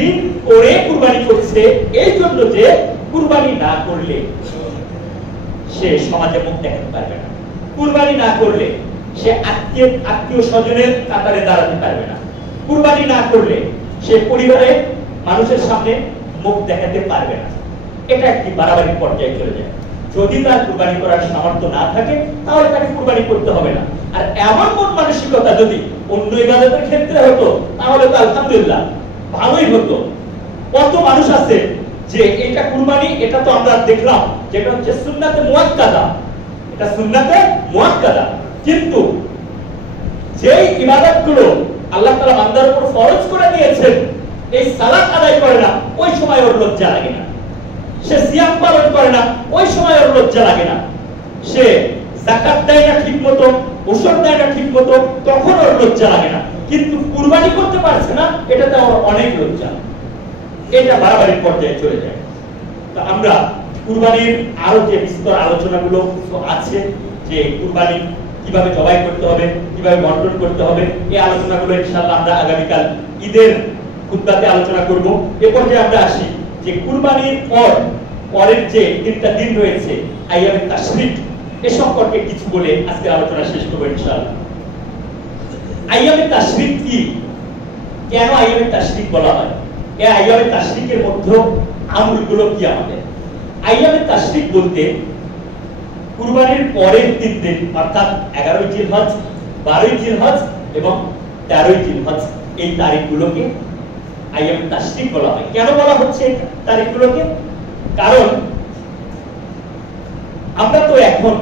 ঋণ করে কুরবানি করছে এই জন্য যে কুরবানি না করলে সে সমাজে মুখ দেখাতে পারবে না, কুরবানি না করলে সে আত্মীয় স্বজনের কাতারে দাঁড়াতে পারবে না, কুরবানি না করলে সে পরিবারের মানুষের সামনে মুখ দেখাতে পারবে না, এটা একটি বাড়াবাড়ির পর্যায়ে চলে যায়। যদি তার কুরবানি করার সামর্থ্য না থাকে তাহলে তাকে কুরবানি করতে হবে না। আর এমন মন মানসিকতা যদি অন্য ইবাদতের ক্ষেত্রে হতো তাহলে তো আলহামদুলিল্লাহ ভালোই হতো। কত মানুষ আছে যে এটা কুরবানি, এটা তো আমরা দেখলাম যেটা হচ্ছে সুন্নাতে মুআক্কাদা, এটা সুন্নাতে মুআক্কাদা, কিন্তু যেই ইবাদতগুলো আল্লাহ তাআলা বান্দার উপর ফরজ করে দিয়েছেন, এই সালাত আদায় করে না ওই সময় ওর লজ্জা লাগে না, সে সিয়াম পালন করে না ওই সময় ওর লজ্জা লাগে না, সে যাকাত দেয় না ঠিকমতো, ওষুধ দেয় না ঠিকমতো, তখন ওর লজ্জা লাগে না, কিন্তু কুরবানি করতে পারছে না এটাতে ওর অনেক লজ্জা, এটা বাড়াবাড়ির পর্যায়ে চলে যায়। তো আমরা কুরবানির আরো যে বিস্তর আলোচনাগুলো আছে যে কুরবানি কিভাবে জবাই করতে হবে, কিভাবে বন্টন করতে হবে, এই আলোচনাগুলো ইনশাআল্লাহ আমরা আগামীকাল ঈদের খুতবাতে আলোচনা করব। এ পর্যায়ে আমরা আসি যে কুরবানির পরের যে 3টা দিন রয়েছে আইয়ামে তাশরিক, এ সম্পর্কে কিছু বলে আজকে আলোচনা শেষ করব ইনশাআল্লাহ। আইয়ামে তাশরিক কি, কেন আইয়ামে তাশরিক বলা হয়, এই আইয়ামে তাশরিকের মধ্যে আমলগুলো কি আমাদের? আইয়ামে তাশরিক বলতে কুরবানির পরের 3 দিন অর্থাৎ 11ই জিলহজ, 12ই জিলহজ এবং 13ই জিলহজ, এই তারিখগুলোকে আইয়ামে তাশরিক বলা হয়। কেন বলা হচ্ছে এই তারিখগুলোকে? কারণ আমরা তো এখন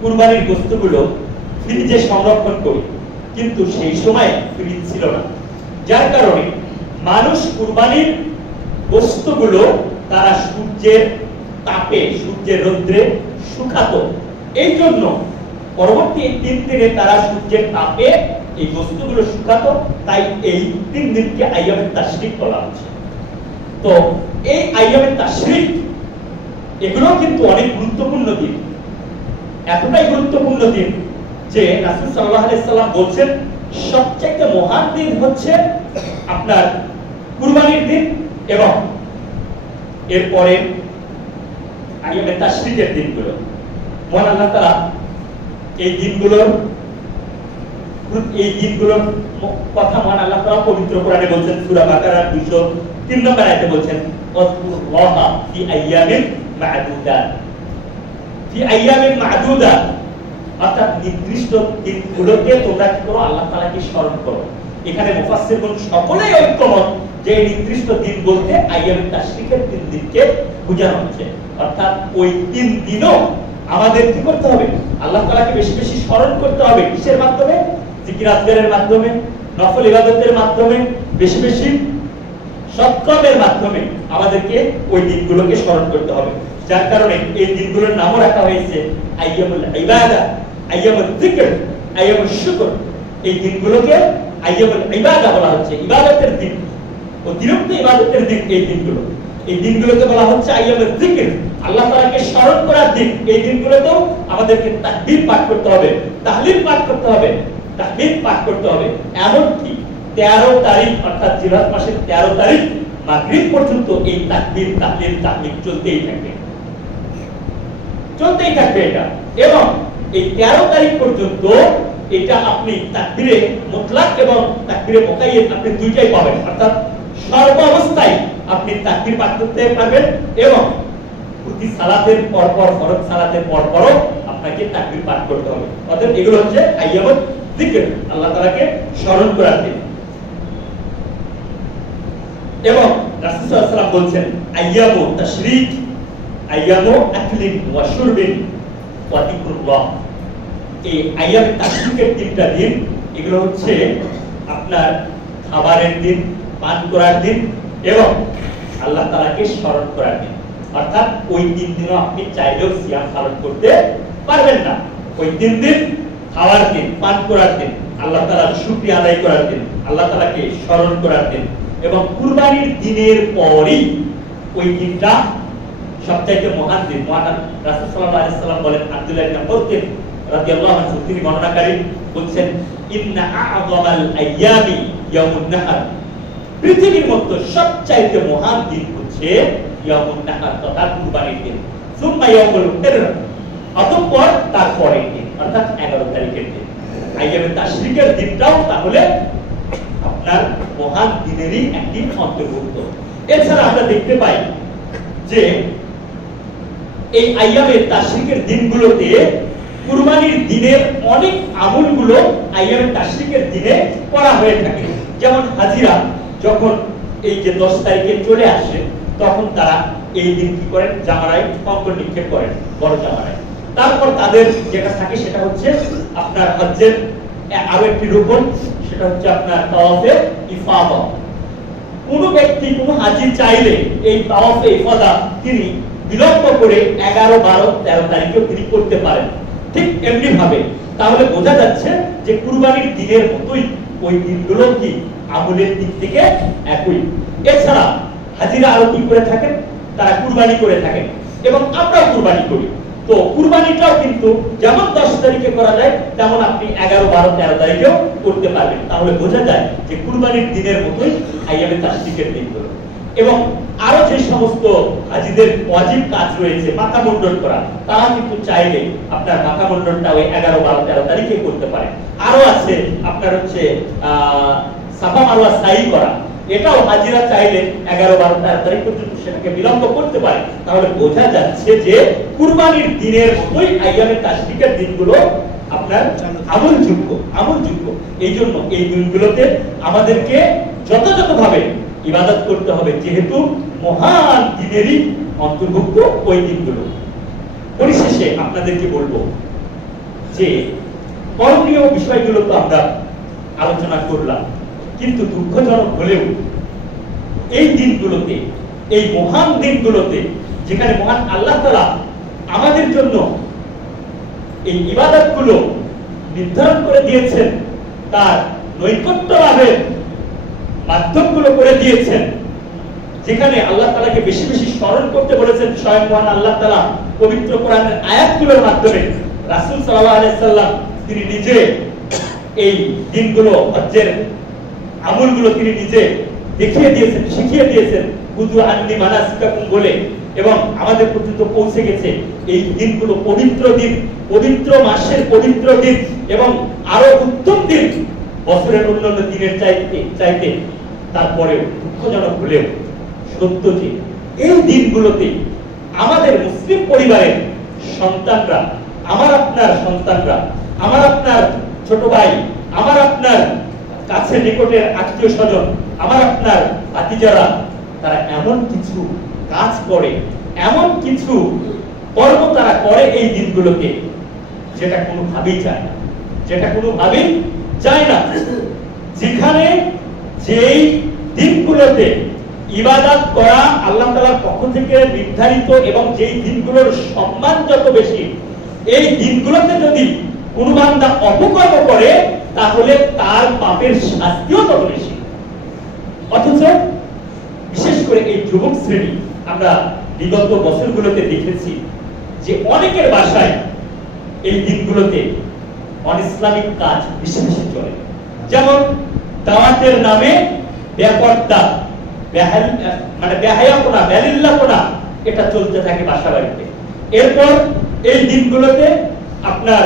কুরবানির গোশতগুলো ফ্রিজে সংরক্ষণ করি, কিন্তু সেই সময় ফ্রিজ ছিল না, যার কারণে মানুষ কুরবানির গোশতগুলো তারা সূর্যের তাপে, সূর্যের রৌদ্রে শুকাতো। এই জন্য পরবর্তী 3 দিনে তারা সূর্যের তাপে এই বস্তুগুলো শুকাতো, তাই এই 3 দিনকে আইয়ামে তাশরিক বলা হচ্ছে। তো এই আইয়ামে তাশরিক এগুলো কিন্তু অনেক গুরুত্বপূর্ণ দিন, এতটাই গুরুত্বপূর্ণ দিন যে রাসূল সাল্লাল্লাহু আলাইহি সাল্লাম বলছেন সবচেয়ে মহান দিন হচ্ছে আপনার কুরবানির দিন এবং এরপরে আইয়ামে তাশরিকের দিনগুলো। মহান আল্লাহ তাআলা এই দিনগুলোর কথা মহান আল্লাহ তাআলা পবিত্র কোরআনে বলছেন, সূরা বাকারার 203 নম্বর আয়াতে বলছেন ওয়াজকুরুল্লাহা ফি আইয়ামিন মা'দুদাত, ফি আইয়ামিন মা'দুদাত, অর্থাৎ নির্দিষ্ট দিনগুলোতে তোমরা কি করো, আল্লাহ তাআলাকে স্মরণ করো। এখানে মুফাসসিরগণ সকলেই ঐক্যমত যে নির্দিষ্ট দিন বলতে আইয়ামে তাশরিকের 3 দিনকে বোঝানো হচ্ছে। অর্থাৎ ওই 3 দিনও আমাদের কি করতে হবে, আল্লাহ তাআলাকে বেশি বেশি স্মরণ করতে হবে। কিসের মাধ্যমে? জিকির আজকারের মাধ্যমে, নফল ইবাদতের মাধ্যমে, বেশি বেশি সৎকর্মের মাধ্যমে আমাদেরকে ওই দিনগুলোকে স্মরণ করতে হবে। যার কারণে এই দিনগুলোর নামও রাখা হয়েছে আইয়ামুল ইবাদা, আইয়ামুল যিকর, আইয়ামুল শুকর। এই দিনগুলোকে আইয়ামুল ইবাদা বলা হচ্ছে, ইবাদতের দিন, অতিরিক্ত ইবাদতের দিন। এই দিনগুলোকে বলা হচ্ছে আইয়ামুল যিকর, আল্লাহ তাআলাকে স্মরণ করার দিন। এই দিনগুলোতেও আমাদেরকে তাকবীর পাঠ করতে হবে, তাহলিল পাঠ করতে হবে, তাহমিদ পাঠ করতে হবে। এমনকি 13 তারিখ অর্থাৎ জিলহজ মাসের 13 তারিখ মাগরিব পর্যন্ত এই তাকবীর, তাহলিল, তাহমিদ চলতেই থাকবে এটা। এবং এই 13 তারিখ পর্যন্ত এটা আপনি তাকবীরে মুতলাক এবং তাকবীরে মুকাইয়াদ আপনি দুইটাই পাবেন। অর্থাৎ সর্ব অবস্থায় আপনি তাকবীর পাঠ করতে পারবেন এবং প্রতি সালাতের পরপর, ফরজ সালাতের পরপরও আপনাকে তাকবীর পাঠ করতে হবে। অর্থাৎ এগুলো হচ্ছে আইয়ামুল যিকর, আল্লাহ তাআলাকে স্মরণ করার দিন। এবং রাসূল সাল্লাল্লাহু আলাইহি ওয়াসাল্লাম বলছেন আইয়ামু তাশরিক, আইয়ামু আকলিন ওয়া শুরবিন ওয়া যিকরুল্লাহ। এই আইয়ামে তাশরিকের 3টা দিন, এগুলো হচ্ছে আপনার খাবারের দিন, পান করার দিন এবং আল্লাহ তাআলাকে স্মরণ করার দিন। অর্থাৎ ওই 3 দিনও আপনি চাইলেও সিয়াম পালন করতে পারবেন না। ওই 3 দিন খাওয়ার দিন, পান করার দিন, আল্লাহ তাআলার শুকরিয়া আদায় করার দিন, আল্লাহ তাআলাকে স্মরণ করার দিন। এবং কুরবানির দিনের পরই ওই দিনটা সবচাইতে মহান দিন। মহান রাসূল সাল্লাল্লাহু আলাইহি সাল্লাম বলেন, আব্দুল্লাহ ইবনে মুরতিব রাদিয়াল্লাহু আনহু তিনি বর্ণনাকারী বলছেন, ইন্না আ'যামাল আইয়ামি ইয়াউমুন নাহর, পৃথিবীর মধ্যে সবচাইতে মহান দিন হচ্ছে ইয়াউমুন নাহর তথা কুরবানির দিন। সুম্মা ইয়াউমুল ফিতর, অতঃপর তার পরের দিন অর্থাৎ 11 তারিখের দিন। আইয়ামে তাশরিকের দিনটাও তাহলে আপনার মহান দিনেরই একটি অন্তর্ভুক্ত। এছাড়া আমরা দেখতে পাই যে এই আইয়ামে তাশরিকের দিনগুলোতে কুরবানির দিনের অনেক আমলগুলো আইয়ামে তাশরিকের দিনে করা হয়ে থাকে। যেমন হাজিরা যখন এই যে 10 তারিখে চলে আসে তখন তারা এই দিন কি করেন, জামারায় কঙ্কর নিক্ষেপ করেন, বড় জামারায়। তারপর তাদের যেটা থাকে সেটা হচ্ছে আপনার হজ্জের আরো একটি রুকন, সেটা হচ্ছে আপনার তাওয়াফে ইফাদা। কোন ব্যক্তি, কোন হাজী চাইলে এই তাওয়াফে ইফাদা তিনি বিলম্ব করে 11, 12, 13 তারিখেও তিনি করতে পারেন। ঠিক এমনি ভাবে তাহলে বোঝা যাচ্ছে যে কুরবানির দিনের মতোই ওই দিনগুলো কি আমলের দিক থেকে একই। এছাড়া হাজিরা আরো কি করে থাকেন, তারা কুরবানি করে থাকেন এবং আমরাও কুরবানি করি। তো কুরবানিটাও কিন্তু যেমন 10 তারিখে করা যায় তেমন আপনি 11, 12, 13 তারিখেও করতে পারবেন। তাহলে বোঝা যায় যে কুরবানির দিনের মতোই আইয়ামে তাশরিকের দিনগুলো। এবং আরো যে সমস্ত হাজীদের ওয়াজিব কাজ রয়েছে, মাথা মুন্ডন করা, তারা কিন্তু চাইলে আপনার মাথা মুন্ডনটা ওই 11, 12, 13 তারিখে করতে পারে। আরো আছে আপনার হচ্ছে সাফা মারওয়া সাই করা, এটাও হাজিরা চাইলে 11, 12, 13 তারিখ পর্যন্ত সেটাকে বিলম্ব করতে পারে। তাহলে বোঝা যাচ্ছে যে কুরবানির দিনের মতোই আইয়ামে তাশরিকের দিনগুলো আপনার আমলযোগ্য। এই জন্য এই দিনগুলোতে আমাদেরকে যথাযথভাবে ইবাদত করতে হবে, যেহেতু মহান দিনেরই অন্তর্ভুক্ত ওই দিনগুলো। পরিশেষে আপনাদেরকে বলবো যে করণীয় বিষয়গুলো তো আমরা আলোচনা করলাম, কিন্তু দুঃখজনক হলেও এই দিনগুলোতে, এই মহান দিনগুলোতে যেখানে মহান আল্লাহ তাআলা আমাদের জন্য এই ইবাদতগুলো নির্ধারণ করে দিয়েছেন, তার নৈকট্য লাভের মাধ্যমগুলো করে দিয়েছেন, যেখানে আল্লাহ তাআলাকে বেশি বেশি স্মরণ করতে বলেছেন স্বয়ং মহান আল্লাহ তাআলা পবিত্র কোরআনের আয়াতগুলোর মাধ্যমে। রাসূল সাল্লাল্লাহু আলাইহি সাল্লাম তিনি নিজে এই দিনগুলো, হজ্জের আমলগুলো তিনি নিজে দেখিয়ে দিয়েছেন, শিখিয়ে দিয়েছেন খুযু আন্নী মানাসিকাকুম বলে, এবং আমাদের পর্যন্ত পৌঁছে গেছে। এই দিনগুলো পবিত্র দিন, পবিত্র মাসের পবিত্র দিন, এবং আরো উত্তম দিন বছরের অন্যান্য দিনের চাইতে। তারপরে দুঃখজনক হলেও সত্য যে এই দিনগুলোতে আমাদের মুসলিম পরিবারের সন্তানরা, আমার আপনার সন্তানরা, আমার আপনার ছোট ভাই, আমার আপনার কাছে নিকটের আত্মীয় স্বজন, আমার আপনার ভাতিজারা, তারা এমন কিছু কাজ করে, এমন কিছু কর্ম তারা করে এই দিনগুলোতে, যেটা কোনোভাবেই চায় না, যেটা কোনোভাবেই চায় না। যেখানে যেই দিনগুলোতে ইবাদত করা আল্লাহ তাআলার পক্ষ থেকে নির্ধারিত, এবং যেই দিনগুলোর সম্মান যত বেশি, এই দিনগুলোতে যদি কোনো বান্দা অপকর্ম করে তাহলে তার পাপের শাস্তিও তত বেশি। অথচ বিশেষ করে এই যুবক শ্রেণী, আমরা বিগত বছরগুলোতে দেখেছি যে অনেকের বাসায় এই দিনগুলোতে অনিসলামিক কাজ বেশি বেশি চলে। যেমন দাওয়াতের নামে বেপরদা, মানে বেহায়াপনা, বেলিল্লাহপনা, এটা চলতে থাকে বাসা বাড়িতে। এরপর এই দিনগুলোতে আপনার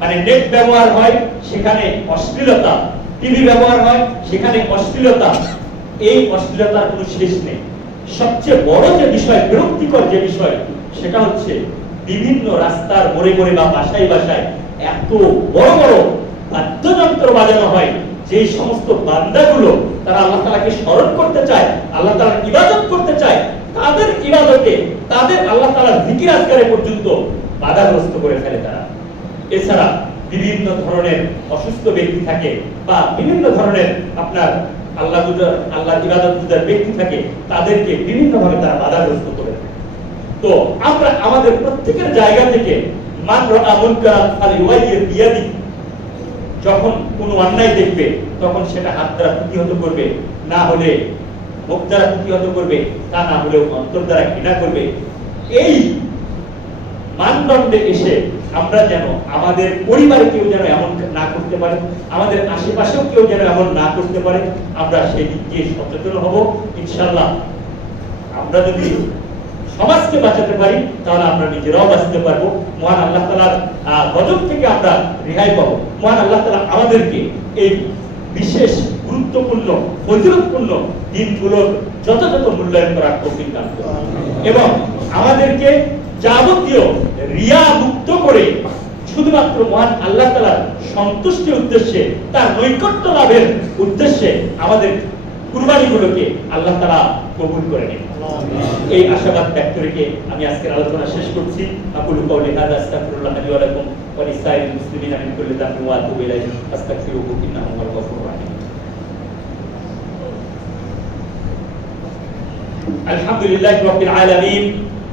মানে নেট ব্যবহার হয়, সেখানে অশ্লীলতা, টিভি ব্যবহার হয়, সেখানে অশ্লীলতা। এই অশ্লীলতার কোনো শেষ নেই। সবচেয়ে বড় যে বিষয়, বিরক্তিকর যে বিষয়, সেটা হচ্ছে বিভিন্ন রাস্তার মোড়ে মোড়ে বা বাসায় বাসায় এত বড় বড় বাদ্যযন্ত্র বাজানো হয়, যে সমস্ত বান্দাগুলো তারা আল্লাহ তাআলাকে স্মরণ করতে চায়, আল্লাহ তাআলার ইবাদত করতে চায়, তাদের ইবাদতে, তাদের আল্লাহ তাআলার জিকির আজকারে পর্যন্ত বাধাগ্রস্ত করে ফেলে তারা। এছাড়া বিভিন্ন ধরনের অসুস্থ ব্যক্তি থাকে, বা বিভিন্ন ধরনের আপনার আল্লাহ ইবাদত গুজার ব্যক্তি থাকে, তাদেরকে বিভিন্ন ভাবে তারা বাধাগ্রস্ত করে থাকে। তো আমরা আমাদের প্রত্যেকের জায়গা থেকে মান রাআ মুনকারান ফালিওয়াইয়ির বিয়াদি, যখন কোনো অন্যায় দেখবে তখন সেটা হাত দ্বারা প্রতিহত করবে, না হলে মুখ দ্বারা প্রতিহত করবে, তা না হলেও অন্তর দ্বারা ঘৃণা করবে। এই মানদণ্ডে এসে আমরা যেন আমাদের পরিবারে কেউ যেন এমন না করতে পারে, আমাদের আশেপাশেও কেউ যেন এমন না করতে পারে, আমরা সেই দিক দিয়ে সচেতন হব। ইনশাআল্লাহ আমরা যদি সমাজকে বাঁচাতে পারি তাহলে আমরা নিজেরাও বাঁচতে পারবো, মহান আল্লাহ তাআলার গজব থেকে আমরা রেহাই পাবো। মহান আল্লাহ তাআলা আমাদেরকে এই বিশেষ গুরুত্বপূর্ণ ফজিলতপূর্ণ দিনগুলোর যথাযথ মূল্যায়ন করার তৌফিক দান করুন, এবং আমাদেরকে যাবতীয় রিয়া মুক্ত করে শুধুমাত্র মহান আল্লাহ তাআলার সন্তুষ্টির উদ্দেশ্যে, তার নৈকট্য লাভের উদ্দেশ্যে আমাদের কুরবানিগুলোকে আল্লাহ তাআলা কবুল করে নিন। এই আশাবাদ ব্যক্ত রেখে আমি আজকের আলোচনা শেষ করছি। আকুলু কাওলি হাযা আস্তাগফিরুল্লাহ লি ওয়া লাকুম ওয়া লিসাইরিল মুসলিমিনা মিন কুল্লি যামবিন ওয়া আতুবু ইলাইহি আস্তাগফিরুহু ইন্নাহু হুয়াল গফুরুর রাহিম। আলহামদুলিল্লাহি রাব্বিল আলামিন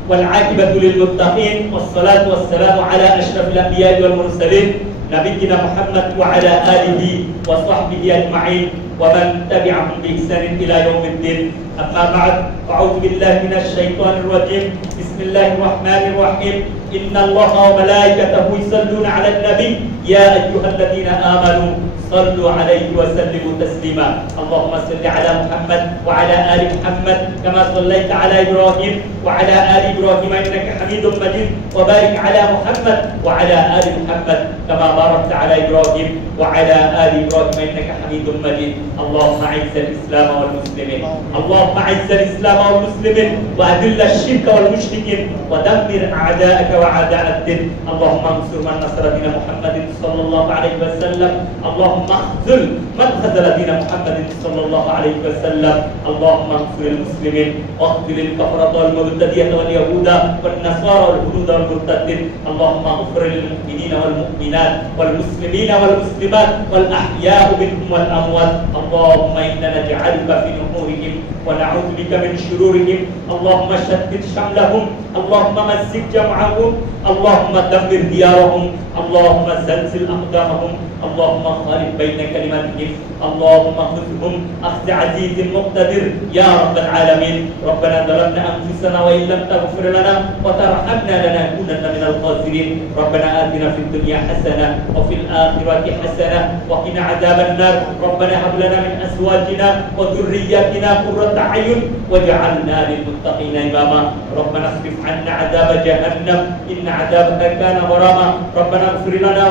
ওয়াল আকিবাতু লিল মুত্তাকিন ওয়াস সালাতু ওয়াস সালামু আলা আশরাফিল আমবিয়া ওয়াল মুরসালিন نبينا محمد وعلى آله وصحبه أجمعين ومن تبعهم بإحسان إلى يوم الدين. أما بعد، أعوذ بالله من الشيطان الرجيم. بسم الله الرحمن الرحيم. إن الله وملائكته يصلون على النبي يا أيها الذين آمنوا صلوا عليه وسلموا تسليما. اللهم صل على محمد وعلى آل محمد كما صليت على إبراهيم وعلى آل إبراهيم إنك حميد مجيد، وبارك على محمد وعلى آل محمد كما باركت على إبراهيم وعلى آل إبراهيم إنك حميد مجيد. اللهم أعز الإسلام والمسلمين، اللهم أعز الإسلام والمسلمين وأذل الشرك والمشركين ودمر أعداءك وأعداء الدين. اللهم انصر من نصر دين محمد صلى الله عليه وسلم، اللهم اخذل من خذل دين محمد صلى الله عليه وسلم. اللهم انصر المسلمين واقتل الكفرة والمبتدئة واليهود والنصارى والهنود والمرتدين. اللهم اغفر للمؤمنين والمؤمنات والمسلمين والمسلمات والأحياء منهم والأموات. اللهم إنا نجعلك في نحورهم ونعوذ بك من شرورهم. اللهم شتت شملهم، اللهم مزق جمعهم، اللهم دمر ديارهم، اللهم زلزل أقدامهم، اللهم خالف بين كلماتهم، اللهم خذهم أخذ عزيز مقتدر يا رب العالمين. ربنا ظلمنا أنفسنا وإن لم تغفر لنا وترحمنا لنكونن من الخاسرين. ربنا آتنا في الدنيا حسنة وفي الآخرة حسنة وقنا عذاب النار. ربنا هب لنا من أزواجنا وذرياتنا قرة أعين واجعلنا للمتقين إماما. ربنا اصرف عنا عذاب جهنم إن عذابها كان غراما. ربنا اغفر لنا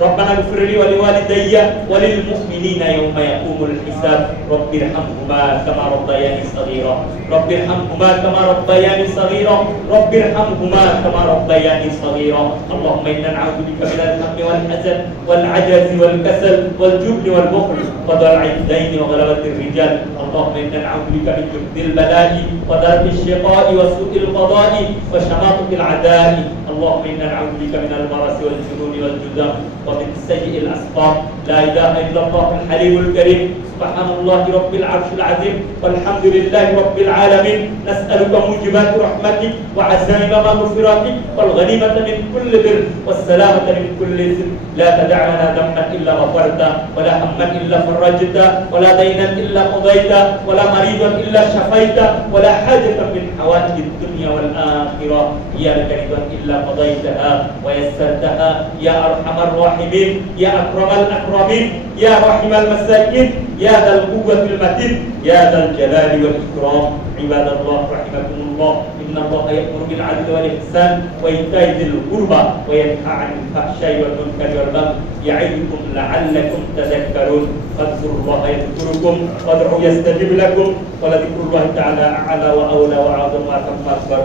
ربنا اغفر لي ولوالدي وللمؤمنين يوم يقوم الحساب. رب ارحمهما كما ربياني صغيرا، رب ارحمهما كما ربياني صغيرا، رب ارحمهما كما ربياني صغيرا. اللهم إنا نعوذ بك من الهم والحزن والعجز والكسل والجبن والبخل وضلع الدين وغلبة الرجال. اللهم إنا نعوذ بك من جهد البلاء ودرك الشقاء وسوء القضاء وشماتة العداء. اللهم إنا نعوذ بك من البرص والجنون والجذام ومن سيء الأسقام. لا إله إلا الله الحليم الكريم. سبحان الله رب العرش العظيم والحمد لله رب العالمين. نسألك موجبات رحمتك وعزائم مغفرتك والغنيمة من كل بر والسلامة من كل إثم. لا تدع لنا ذنبا إلا غفرته ولا هما إلا فرجته ولا دينا إلا قضيته ولا مريضا إلا شفيته ولا حاجة من حوائج الدنيا والآخرة هي لك رضا إلا قضيتها ويسرتها يا أرحم الراحمين يا أكرم الأكرمين يا رحم المساكين يا ذا القوة المتين يا ذا الجلال والإكرام. عباد الله رحمكم الله، إن الله يأمر بالعدل والإحسان وإيتاء ذي القربى وينهى عن الفحشاء والمنكر والبغي يعظكم لعلكم تذكرون. فاذكروا الله يذكركم وادعوا يستجب لكم ولذكر الله تعالى أعلى وأولى وأعظم وأكبر.